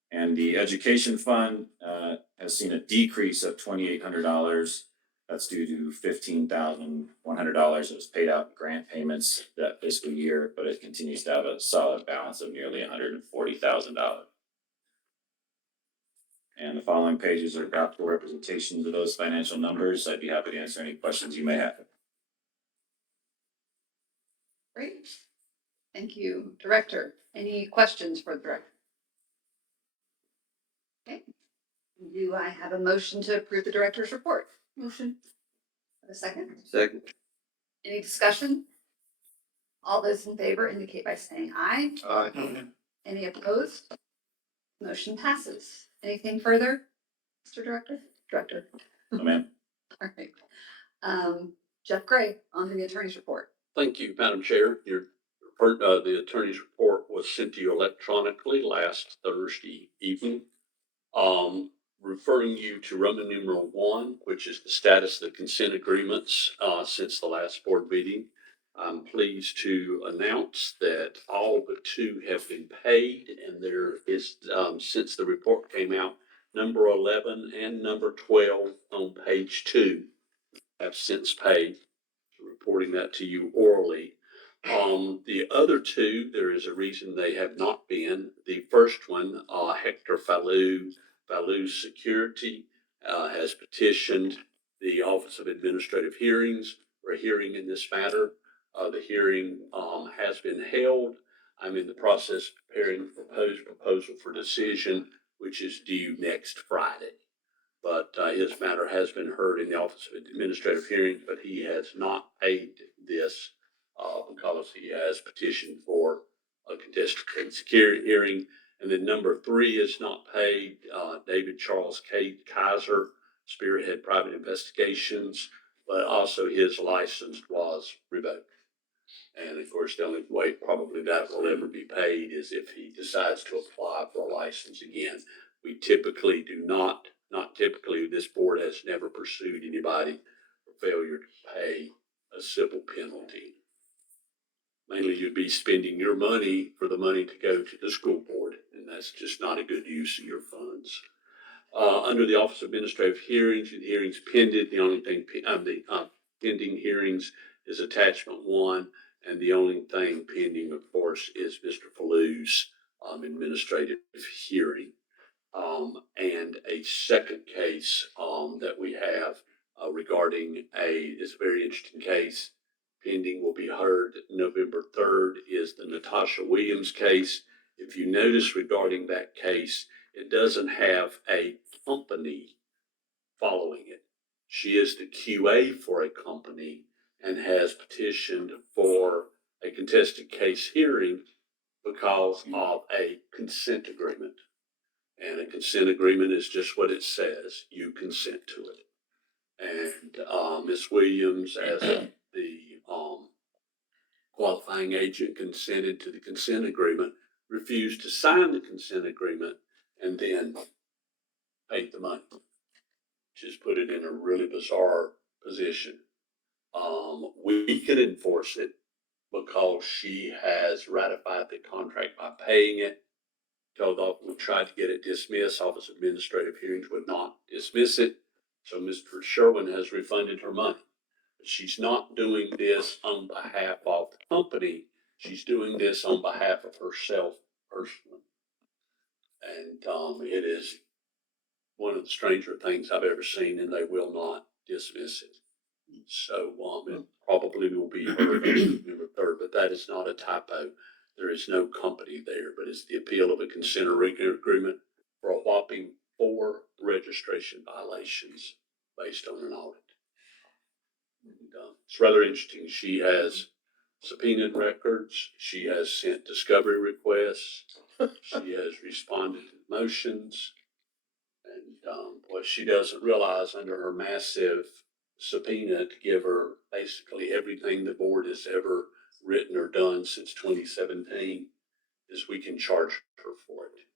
And the education fund has seen a decrease of $2,800. That's due to $15,100 that was paid out in grant payments that fiscal year, but it continues to have a solid balance of nearly $140,000. And the following pages are graphical representations of those financial numbers. I'd be happy to answer any questions you may have. Great. Thank you, Director. Any questions for the Director? Okay. Do I have a motion to approve the Director's report? Motion. A second? Second. Any discussion? All those in favor indicate by saying aye. Aye. Any opposed? Motion passes. Anything further, Mr. Director? Director. No, ma'am. All right. Jeff Gray, on to the attorney's report. Thank you, Madam Chair. The attorney's report was sent to you electronically last Thursday evening. Referring you to Roman numeral 1, which is the status of the consent agreements since the last board meeting. I'm pleased to announce that all but 2 have been paid, and there is, since the report came out, number 11 and number 12 on page 2 have since paid. Reporting that to you orally. The other 2, there is a reason they have not been. The first one, Hector Falou Security, has petitioned the Office of Administrative Hearings for a hearing in this matter. The hearing has been held. I'm in the process of preparing a proposal for decision, which is due next Friday. But his matter has been heard in the Office of Administrative Hearings, but he has not paid this because he has petitioned for a contested security hearing. And then number 3 is not paid. David Charles Kaiser, Spearhead Private Investigations, but also his license was revoked. And of course, the only way probably that will ever be paid is if he decides to apply for a license again. We typically do not typically, this board has never pursued anybody for failure to pay a civil penalty. Mainly you'd be spending your money for the money to go to the school board, and that's just not a good use of your funds. Under the Office of Administrative Hearings, the hearings pending, the only thing, pending hearings is attachment 1, and the only thing pending, of course, is Mr. Falou's administrative hearing. And a second case that we have regarding it's a very interesting case pending will be heard November 3rd is the Natasha Williams case. If you notice regarding that case, it doesn't have a company following it. She is the QA for a company and has petitioned for a contested case hearing because of a consent agreement. And a consent agreement is just what it says. You consent to it. And Ms. Williams, as the qualifying agent, consented to the consent agreement, refused to sign the consent agreement, and then paid the money. Just put it in a really bizarre position. We could enforce it because she has ratified the contract by paying it. Told off, we tried to get it dismissed. Office of Administrative Hearings would not dismiss it. So Mr. Sherwin has refunded her money. But she's not doing this on behalf of the company. She's doing this on behalf of herself personally. And it is one of the stranger things I've ever seen, and they will not dismiss it. So it probably will be heard on November 3rd, but that is not a typo. There is no company there, but it's the appeal of a consent agreement for a whopping 4 registration violations based on an audit. And, it's rather interesting. She has subpoenaed records. She has sent discovery requests. She has responded to motions. And what she doesn't realize, under her massive subpoena to give her basically everything the board has ever written or done since 2017, is we can charge her for it.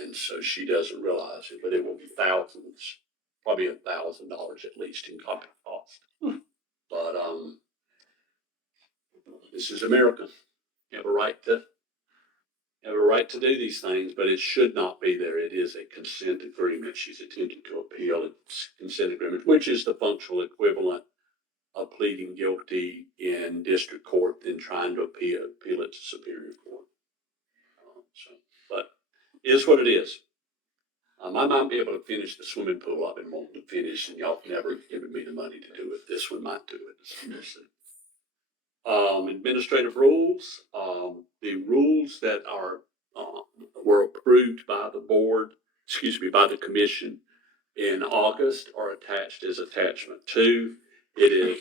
And so she doesn't realize it, but it will be thousands, probably $1,000 at least in copy cost. But this is America. You have a right to do these things, but it should not be there. It is a consent agreement. She's attempting to appeal a consent agreement, which is the functional equivalent of pleading guilty in district court, then trying to appeal it to Superior Court. But it is what it is. I might be able to finish the swimming pool I've been wanting to finish, and y'all have never given me the money to do it. This one might do it. So we'll see. Administrative rules. The rules that were approved by the board, by the commission in August are attached as attachment 2. It is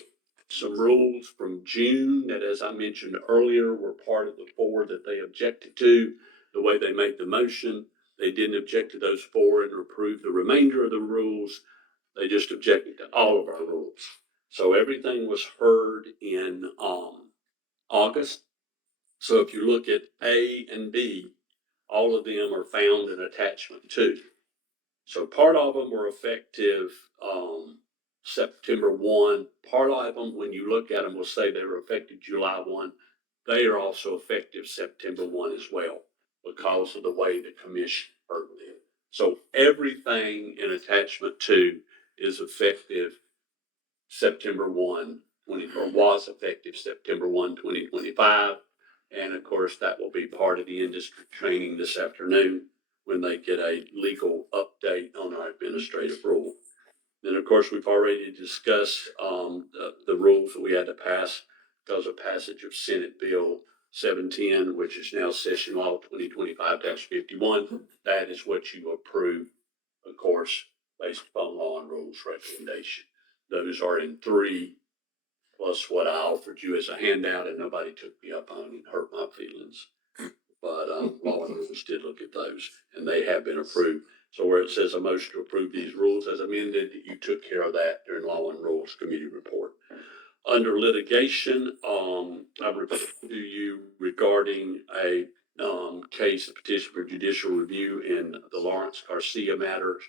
some rules from June that, as I mentioned earlier, were part of the 4 that they objected to. The way they made the motion, they didn't object to those 4 and approve the remainder of the rules. They just objected to all of our rules. So everything was heard in August. So if you look at A and B, all of them are found in attachment 2. So part of them were effective September 1. Part of them, when you look at them, will say they were effective July 1. They are also effective September 1 as well, because of the way the commission heard them. So everything in attachment 2 is effective September 1, or was effective September 1, 2025. And of course, that will be part of the industry training this afternoon when they get a legal update on our administrative rule. Then, of course, we've already discussed the rules that we had to pass because of passage of Senate Bill 710, which is now Session Law 2025-51. That is what you approve, of course, based upon law and rules recommendation. Those are in 3, plus what I offered you as a handout, and nobody took me up on and hurt my feelings. But law and rules did look at those, and they have been approved. So where it says a motion to approve these rules as amended, you took care of that during Law and Rules Committee report. Under litigation, I reported to you regarding a case, a petition for judicial review in the Lawrence Garcia matter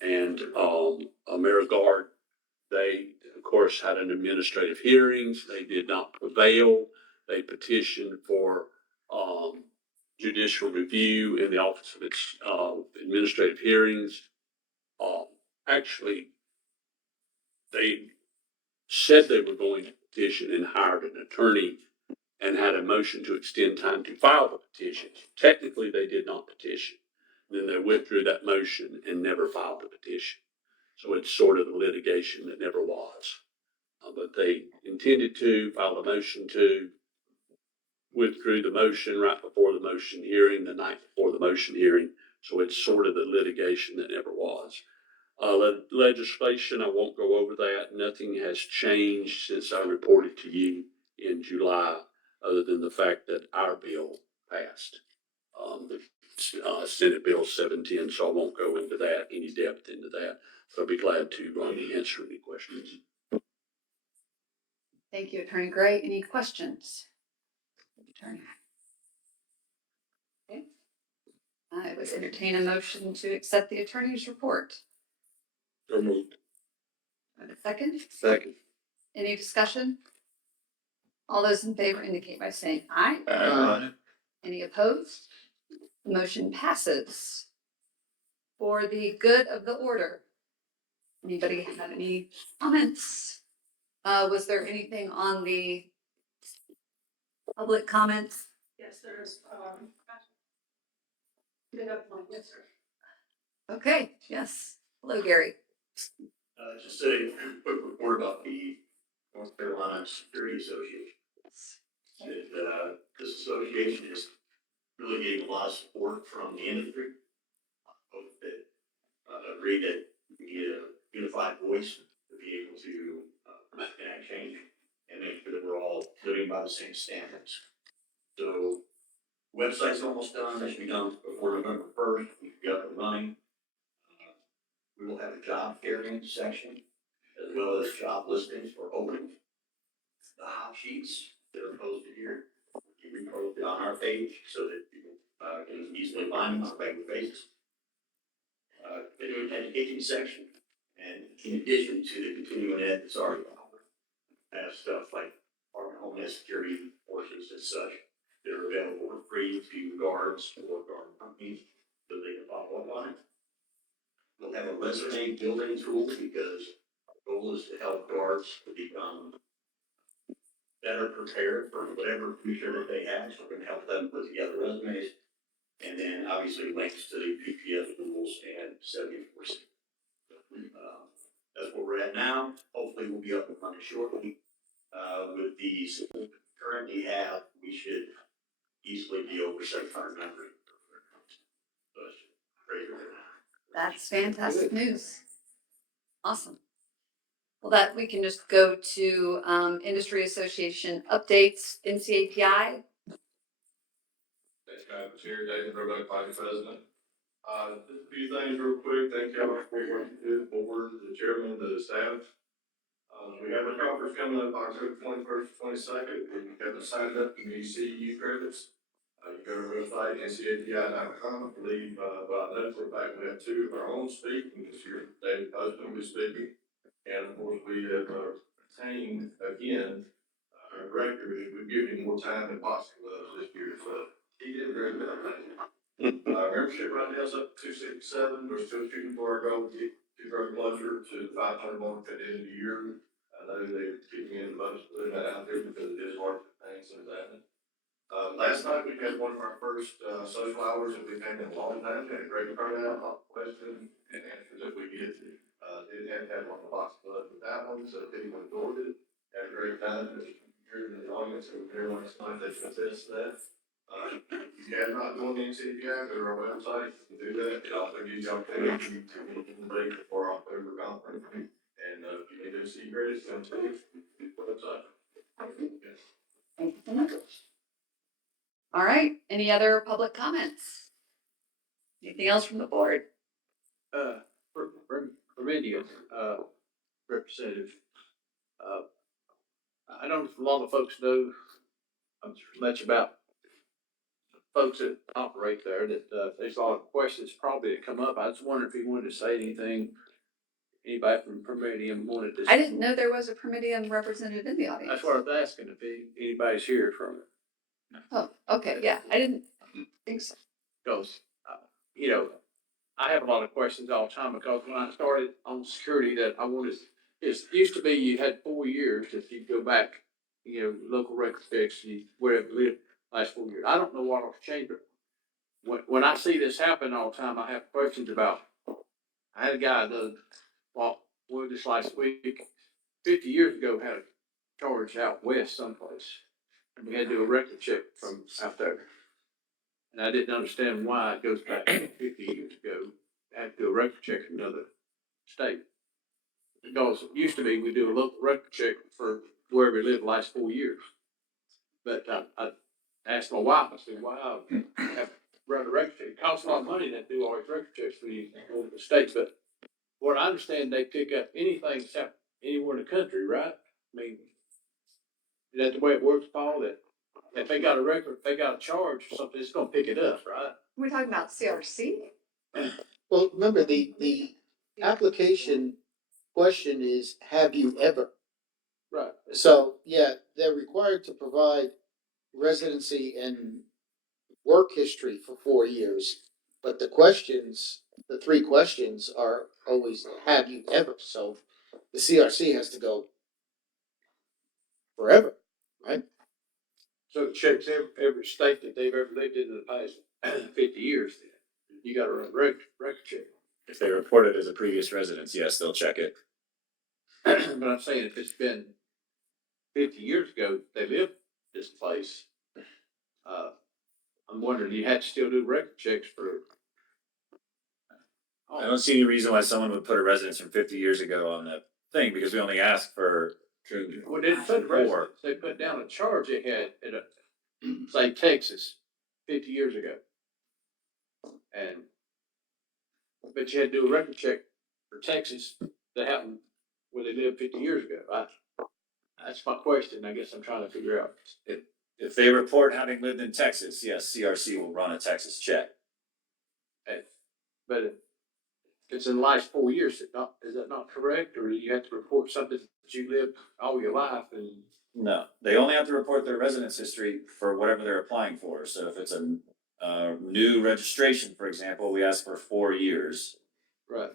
and AmeriGuard. They, of course, had an administrative hearings. They did not prevail. They petitioned for judicial review in the Office of its Administrative Hearings. Actually, they said they were going to petition and hired an attorney and had a motion to extend time to file the petition. Technically, they did not petition. Then they withdrew that motion and never filed the petition. So it's sort of the litigation that never was. But they intended to file a motion to withdrew the motion right before the motion hearing, the night before the motion hearing. So it's sort of the litigation that never was. Legislation, I won't go over that. Nothing has changed since I reported to you in July, other than the fact that our bill passed. The Senate Bill 710, so I won't go into that, any depth into that. But I'll be glad to answer any questions. Thank you, Attorney Gray. Any questions? Attorney. Okay. I would entertain a motion to accept the attorney's report. So moved. A second? Second. Any discussion? All those in favor indicate by saying aye. Aye. Any opposed? The motion passes. For the good of the order, anybody have any comments? Was there anything on the public comments? Yes, there's, pick up one, yes, sir. Okay, yes. Hello, Gary. Just a quick report about the North Carolina Security Association. This association is really getting a lot of support from the industry. Both that agree that we need a unified voice to be able to enact change and make sure that we're all living by the same standards. So website's almost done. It should be done before November 1st. We've got the running. We will have a job sharing section as well as job listings for openings. The hot sheets that are posted here, you repost it on our page so that you can easily find them on a regular basis. Continuing education section, and in addition to the continuing ed that's already offered, have stuff like Department of Homeland Security courses and such that are available for free to guards or guard companies so they can follow up on it. We'll have a resume building tool because our goal is to help guards become better prepared for whatever future that they have. So we're going to help them put together resumes. And then obviously links to the PPS rules and 74. That's where we're at now. Hopefully we'll be up and running shortly. With the support we currently have, we should easily be over 700 members. So it's great right now. That's fantastic news. Awesome. Well, that we can just go to Industry Association updates, NCAPI. Thanks, Madam Chair, David Roebuck, Vice President. Just a few things real quick. Thank y'all for what you do, board, the chairman, the staff. We have a conference coming up October 21st, 22nd. We haven't signed up for the CEU credits. You go to our website, ncpi.com. I believe, well, I know for a fact we have two of our own speaking this year. David Husband will be speaking. And of course, we have retained again our director, we've given him more time than possible this year. So he did very well. Membership right now is up to 267. We're still shooting for our goal to get very closer to 500 more at the end of the year. I know they're keeping in the budget, putting that out there because it is hard to pay some of that. Last night we had one of our first social hours that we've had in a long time. We had a great turnout, questions and answers that we get. Didn't have to have one of the box with that one, so people enjoyed it. Had a great time. Here in the audience, and everyone tonight they can attest to that. If you have not joined the NCPPSB, go to our website, you can do that. It also gives you opportunity to be in the break before October conference. And if you need to see credits, come to the website. Yes. Thank you so much. All right, any other public comments? Anything else from the board? For media, representative, I don't know if a lot of folks know much about folks that operate there, that there's a lot of questions probably that come up. I just wondered if you wanted to say anything, anybody from Permidium wanted to. I didn't know there was a Permidium represented in the audience. That's what I was asking, if anybody's here from it. Oh, okay, yeah, I didn't think so. Because, you know, I have a lot of questions all the time because when I started on security that I wanted, it used to be you had 4 years if you go back, you know, local record fix, wherever you lived last 4 years. I don't know what will change, but when I see this happen all the time, I have questions about, I had a guy that, well, just last week, 50 years ago, had a charge out west someplace. And we had to do a record check from out there. And I didn't understand why it goes back 50 years ago. I had to do a record check in another state. Because it used to be we do a local record check for where we lived the last 4 years. But I asked my wife, I said, wow, I have to run a record check. It costs a lot of money to do all these record checks for you over the states. But what I understand, they pick up anything except anywhere in the country, right? I mean, is that the way it works, Paul? That if they got a record, if they got a charge or something, it's gonna pick it up, right? We're talking about CRC? Well, remember, the application question is, have you ever? Right. So, yeah, they're required to provide residency and work history for 4 years. But the questions, the 3 questions are always, have you ever? So the CRC has to go forever, right? So it checks every state that they've ever lived in the past 50 years then. You gotta run record check. If they report it as a previous residence, yes, they'll check it. But I'm saying if it's been 50 years ago, they lived this place, I'm wondering, you had to still do record checks for. I don't see any reason why someone would put a residence from 50 years ago on the thing, because we only ask for. Well, they didn't put residence, they put down a charge they had at a, say, Texas, 50 years ago. And, but you had to do a record check for Texas that happened where they lived 50 years ago, right? That's my question, I guess I'm trying to figure out. If they report having lived in Texas, yes, CRC will run a Texas check. But if it's in the last 4 years, is that not correct? Or do you have to report something that you lived all your life and? No, they only have to report their residence history for whatever they're applying for. So if it's a new registration, for example, we ask for 4 years. Right.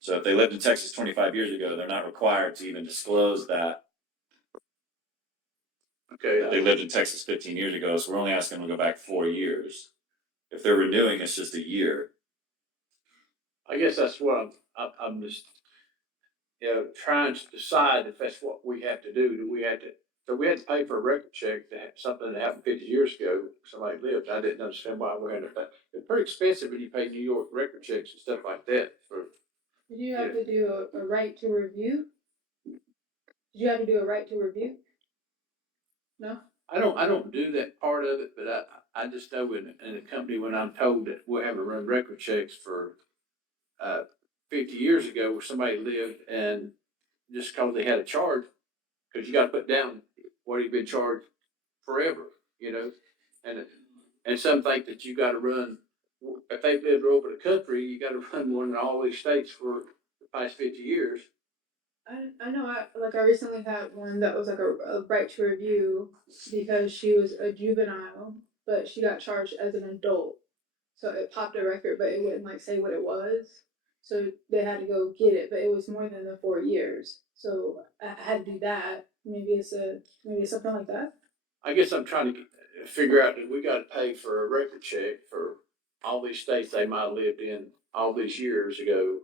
So if they lived in Texas 25 years ago, they're not required to even disclose that. Okay. They lived in Texas 15 years ago, so we're only asking them to go back 4 years. If they're renewing, it's just a year. I guess that's what I'm just, trying to decide if that's what we have to do. Do we have to, so we had to pay for a record check to have something that happened 50 years ago, somebody lived. I didn't understand why we had to pay. It's pretty expensive when you pay New York record checks and stuff like that for. Did you have to do a right to review? Did you have to do a right to review? No? I don't do that part of it, but I just know in a company when I'm told that we're having to run record checks for 50 years ago where somebody lived and just because they had a charge, because you got to put down what you've been charged forever, and some think that you got to run, if they've lived over the country, you got to run one in all these states for the past 50 years. I know. I recently had one that was like a right to review because she was a juvenile, but she got charged as an adult. So it popped a record, but it wouldn't like say what it was. So they had to go get it, but it was more than the 4 years. So I had to do that. Maybe it's something like that. I guess I'm trying to figure out that we got to pay for a record check for all these states they might have lived in all these years ago.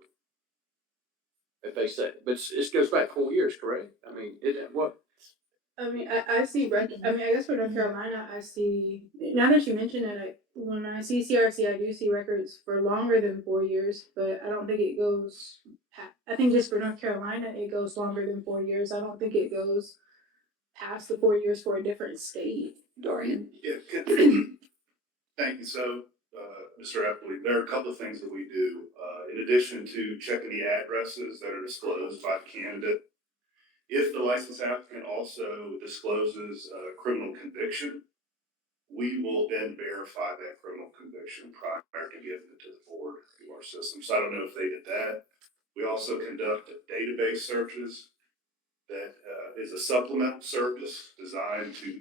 If they say, but it goes back 4 years, correct? I mean, what? I mean, I see. I guess for North Carolina, I see. Now that you mention it, when I see CRC, I do see records for longer than 4 years, but I don't think it goes. I think just for North Carolina, it goes longer than 4 years. I don't think it goes past the 4 years for a different state. Dorian? Yeah. Thank you. So, Mr. Eppley, there are a couple of things that we do. In addition to checking the addresses that are disclosed by the candidate, if the licensed applicant also discloses a criminal conviction, we will then verify that criminal conviction prior to giving it to the board through our system. So I don't know if they did that. We also conduct database searches. That is a supplemental service designed to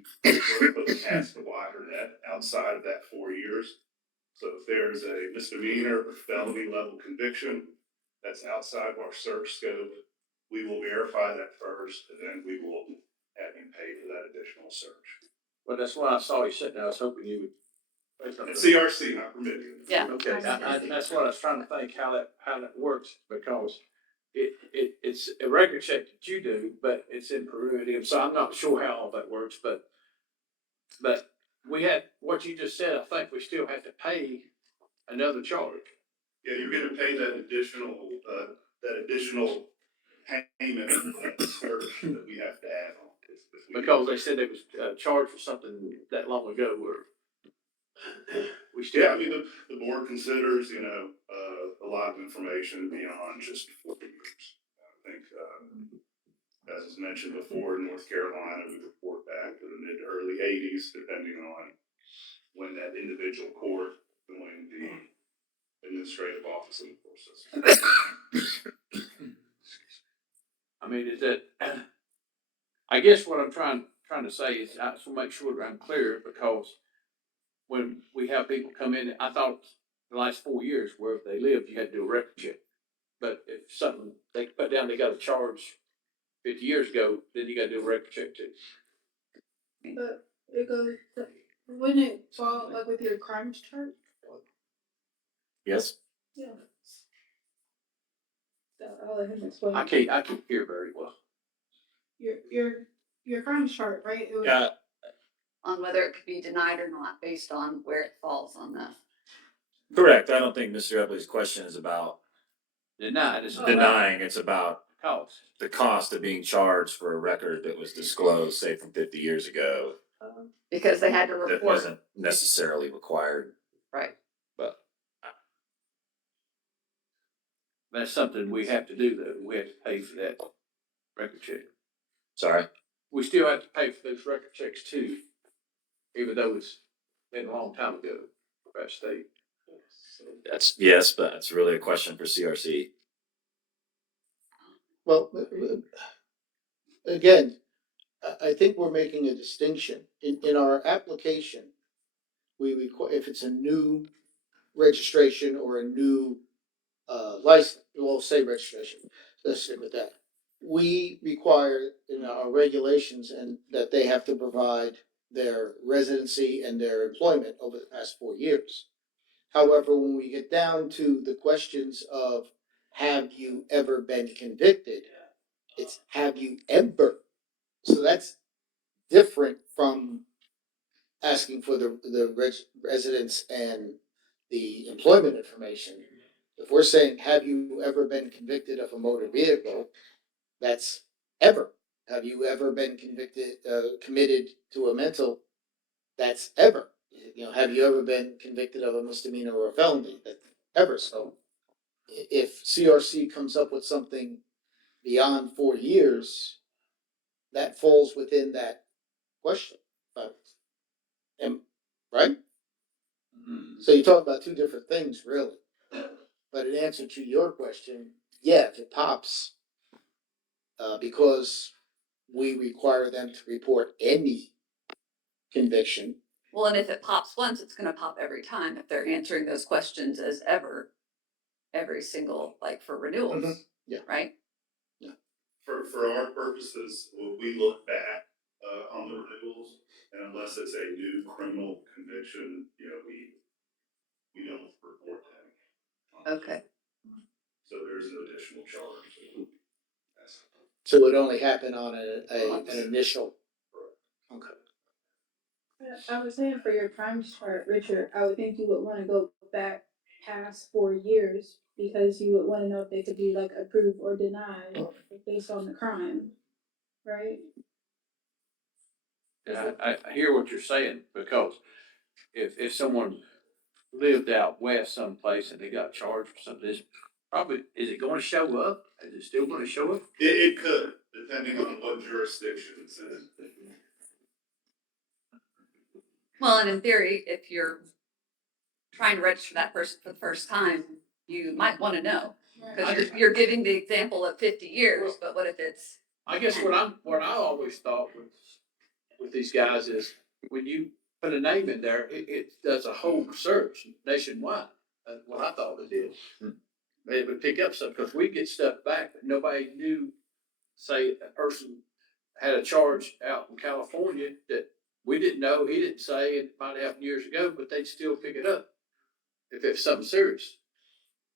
cast a wider net outside of that 4 years. So if there's a misdemeanor or felony level conviction that's outside of our search scope, we will verify that first, and then we will have you pay for that additional search. Well, that's why I saw you sitting there. I was hoping you would. And CRC, not permitted. Yeah. Okay, that's what I was trying to think how that works, because it's a record check that you do, but it's in per diem, so I'm not sure how all that works, but we had, what you just said, I think we still have to pay another charge. Yeah, you're gonna pay that additional payment for that search that we have to add on. Because they said they was charged for something that long ago, or we still. Yeah, I mean, the board considers, a lot of information beyond just 4 years. I think, as was mentioned before, in North Carolina, we report back to the mid to early 80s, depending on when that individual court joined the administrative office in the court system. I mean, is that, I guess what I'm trying to say is, I just want to make sure that I'm clear, because when we have people come in, I thought the last 4 years, wherever they lived, you had to do a record check. But if something, they put down, they got a charge 50 years ago, then you gotta do a record check too. But it goes, wouldn't it fall like with your crimes chart? Yes. Yeah. I'll let him explain. I can't hear very well. Your crimes chart, right? It was, Yeah. On whether it could be denied or not, based on where it falls on the. Correct. I don't think Mr. Epley's question is about Denied, it's denying. It's about cost. the cost of being charged for a record that was disclosed, say, from 50 years ago. Because they had to That report. wasn't necessarily required. Right. But That's something we have to do, though. We have to pay for that record check. sorry. We still have to pay for those record checks too, even though it's been a long time ago for that state. That's yes, but that's really a question for CRC. Well, again, I think we're making a distinction. In our application, we require, if it's a new registration or a new license, we'll say registration, let's stick with that. We require in our regulations and that they have to provide their residency and their employment over the past 4 years. However, when we get down to the questions of have you ever been convicted, it's have you ever. So that's different from asking for the residence and the employment information. If we're saying, have you ever been convicted of a motor vehicle, that's ever. Have you ever been convicted, committed to a mental, that's ever. Have you ever been convicted of a misdemeanor or a felony, that's ever. So if CRC comes up with something beyond 4 years, that falls within that question. Right? So you're talking about two different things, really. But in answer to your question, yeah, if it pops, because we require them to report any conviction. Well, and if it pops once, it's gonna pop every time if they're answering those questions as ever, every single, like for renewals. Mhm. Yeah. Right? For our purposes, when we look back, on the renewals, and unless it's a new criminal conviction, we don't report that. Okay. So there's an additional charge. So it would only happen on an initial. Okay. I was saying for your crimes chart, Richard, I would think you would want to go back past 4 years because you would want to know if they could be like approved or denied based on the crime, right? I hear what you're saying, because if someone lived out west someplace and they got charged for something, is it going to show up? Is it still going to show up? It could, depending on what jurisdiction it's in. Well, and in theory, if you're trying to register that person for the first time, you might want to know. Because you're giving the example of 50 years, but what if it's. I guess what I always thought with these guys is when you put a name in there, it does a whole search nationwide. That's what I thought it did. It would pick up stuff, because we get stuff back that nobody knew. Say a person had a charge out in California that we didn't know, he didn't say, it might have happened years ago, but they'd still pick it up if it's something serious.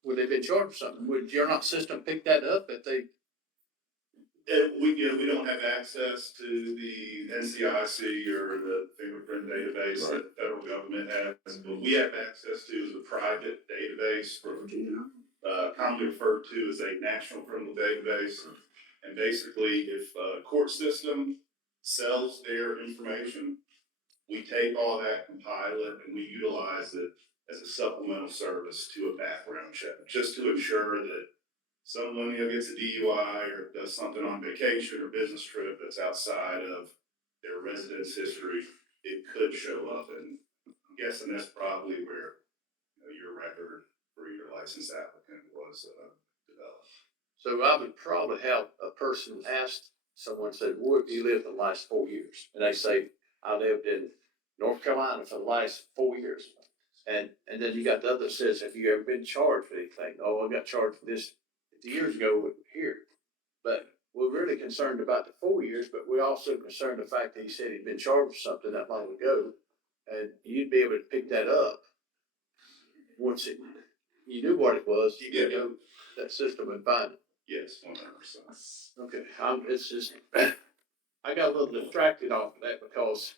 would they been charged for something? Would your not system pick that up if they? We don't have access to the NCIC or the fingerprint database that the federal government has. What we have access to is a private database commonly referred to as a national criminal database. And basically, if a court system sells their information, we take all that, compile it, and we utilize it as a supplemental service to a background check, just to ensure that someone gets a DUI or does something on vacation or business trip that's outside of their residence history, it could show up. And I'm guessing that's probably where your record for your licensed applicant was developed. So I would probably have a person ask someone, said, where have you lived the last 4 years? And they say, I lived in North Carolina for the last 4 years. And then you got the other that says, have you ever been charged with anything? Oh, I got charged for this 50 years ago here. But we're really concerned about the 4 years, but we're also concerned the fact that he said he'd been charged for something that long ago. And you'd be able to pick that up once you knew what it was, you could go that system and find it. Yes, 100%. Okay, it's just, I got a little distracted off of that because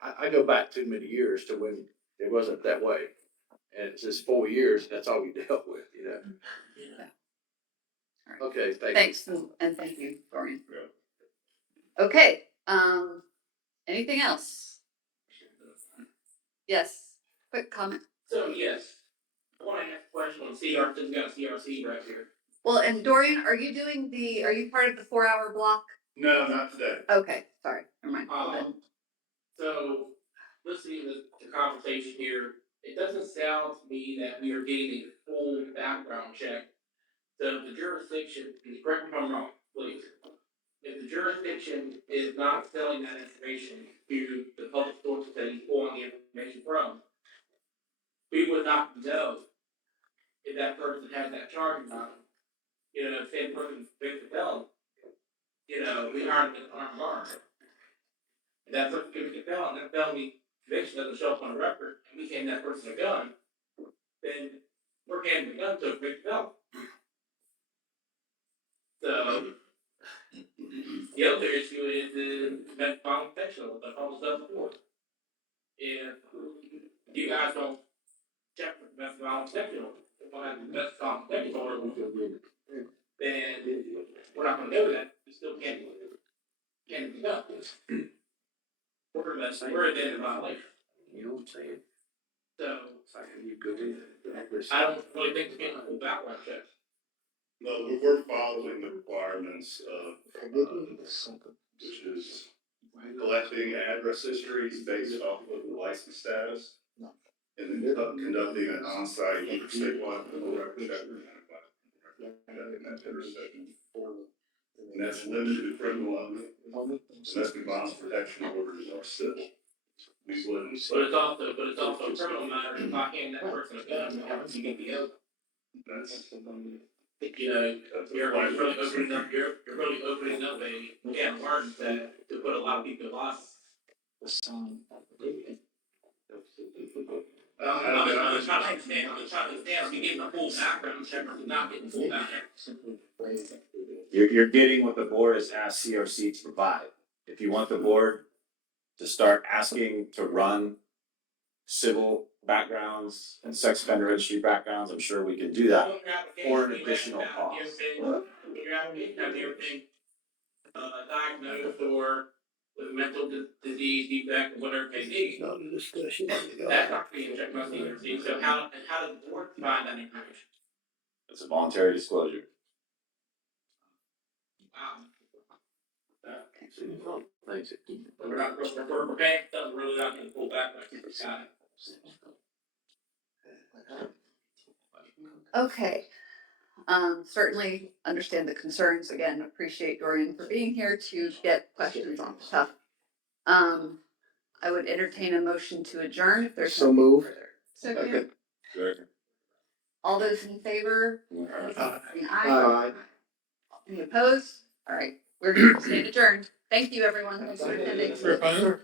I go back too many years to when it wasn't that way. And it's just 4 years, and that's all we dealt with, you know? Yeah. Okay, Thanks, and thank you, Dorian. Okay, anything else? Yes, quick comment. So, yes, I want to ask a question on CRC, we've got a CRC right here. Well, and Dorian, are you part of the 4-hour block? No, not today. Okay, sorry, never mind. So, listening to the conversation here, it doesn't sound to me that we are getting a full background check. So the jurisdiction, and correct me if I'm wrong, please. If the jurisdiction is not selling that information to the public sources that he's pulling the information from, we would not know if that person has that charge or not. You know, say the person's convicted felon, we aren't an armed guard. If that person's convicted felon, that felony conviction doesn't show up on a record, and we hand that person a gun, then we're handing the gun to a convicted felon. So, the other issue is the metropolitan protection law, that almost done before. If you guys don't check with the metropolitan protection law, if I have the metropolitan protection law, then we're not gonna know that, we still can't be done. We're in violation. You know what I'm saying? So, You go in. I don't really think we're getting a full background check. No, we're following the requirements of, which is collecting address histories based off of the license status, and then conducting an on-site statewide criminal record check in that intersection. And that's limited to criminal, domestic violence protection orders are civil. We wouldn't. But it's also a criminal matter if I hand that person a gun and have a CBPO. That's. You're really opening up, a can of worms that to put a lot of people in loss. I'm just trying to understand, are we getting a full background check or are we not getting full background? You're getting what the board has asked CRC to provide. If you want the board to start asking to run civil backgrounds and sex offender registry backgrounds, I'm sure we can do that for an additional cost. Your application has everything, diagnosed or with mental disease, defect, whatever it may be. Not a discussion. That's not being checked by CRC, so how does the board find that information? It's a voluntary disclosure. Wow. We're paying stuff, we're really not gonna pull back like this, got it. Okay. Certainly understand the concerns. Again, appreciate Dorian for being here to get questions on stuff. I would entertain a motion to adjourn if there's So nothing moved. further. Second. All those in favor? Aye. Any opposed? All right, we're stand adjourned. Thank you, everyone. Thanks for attending.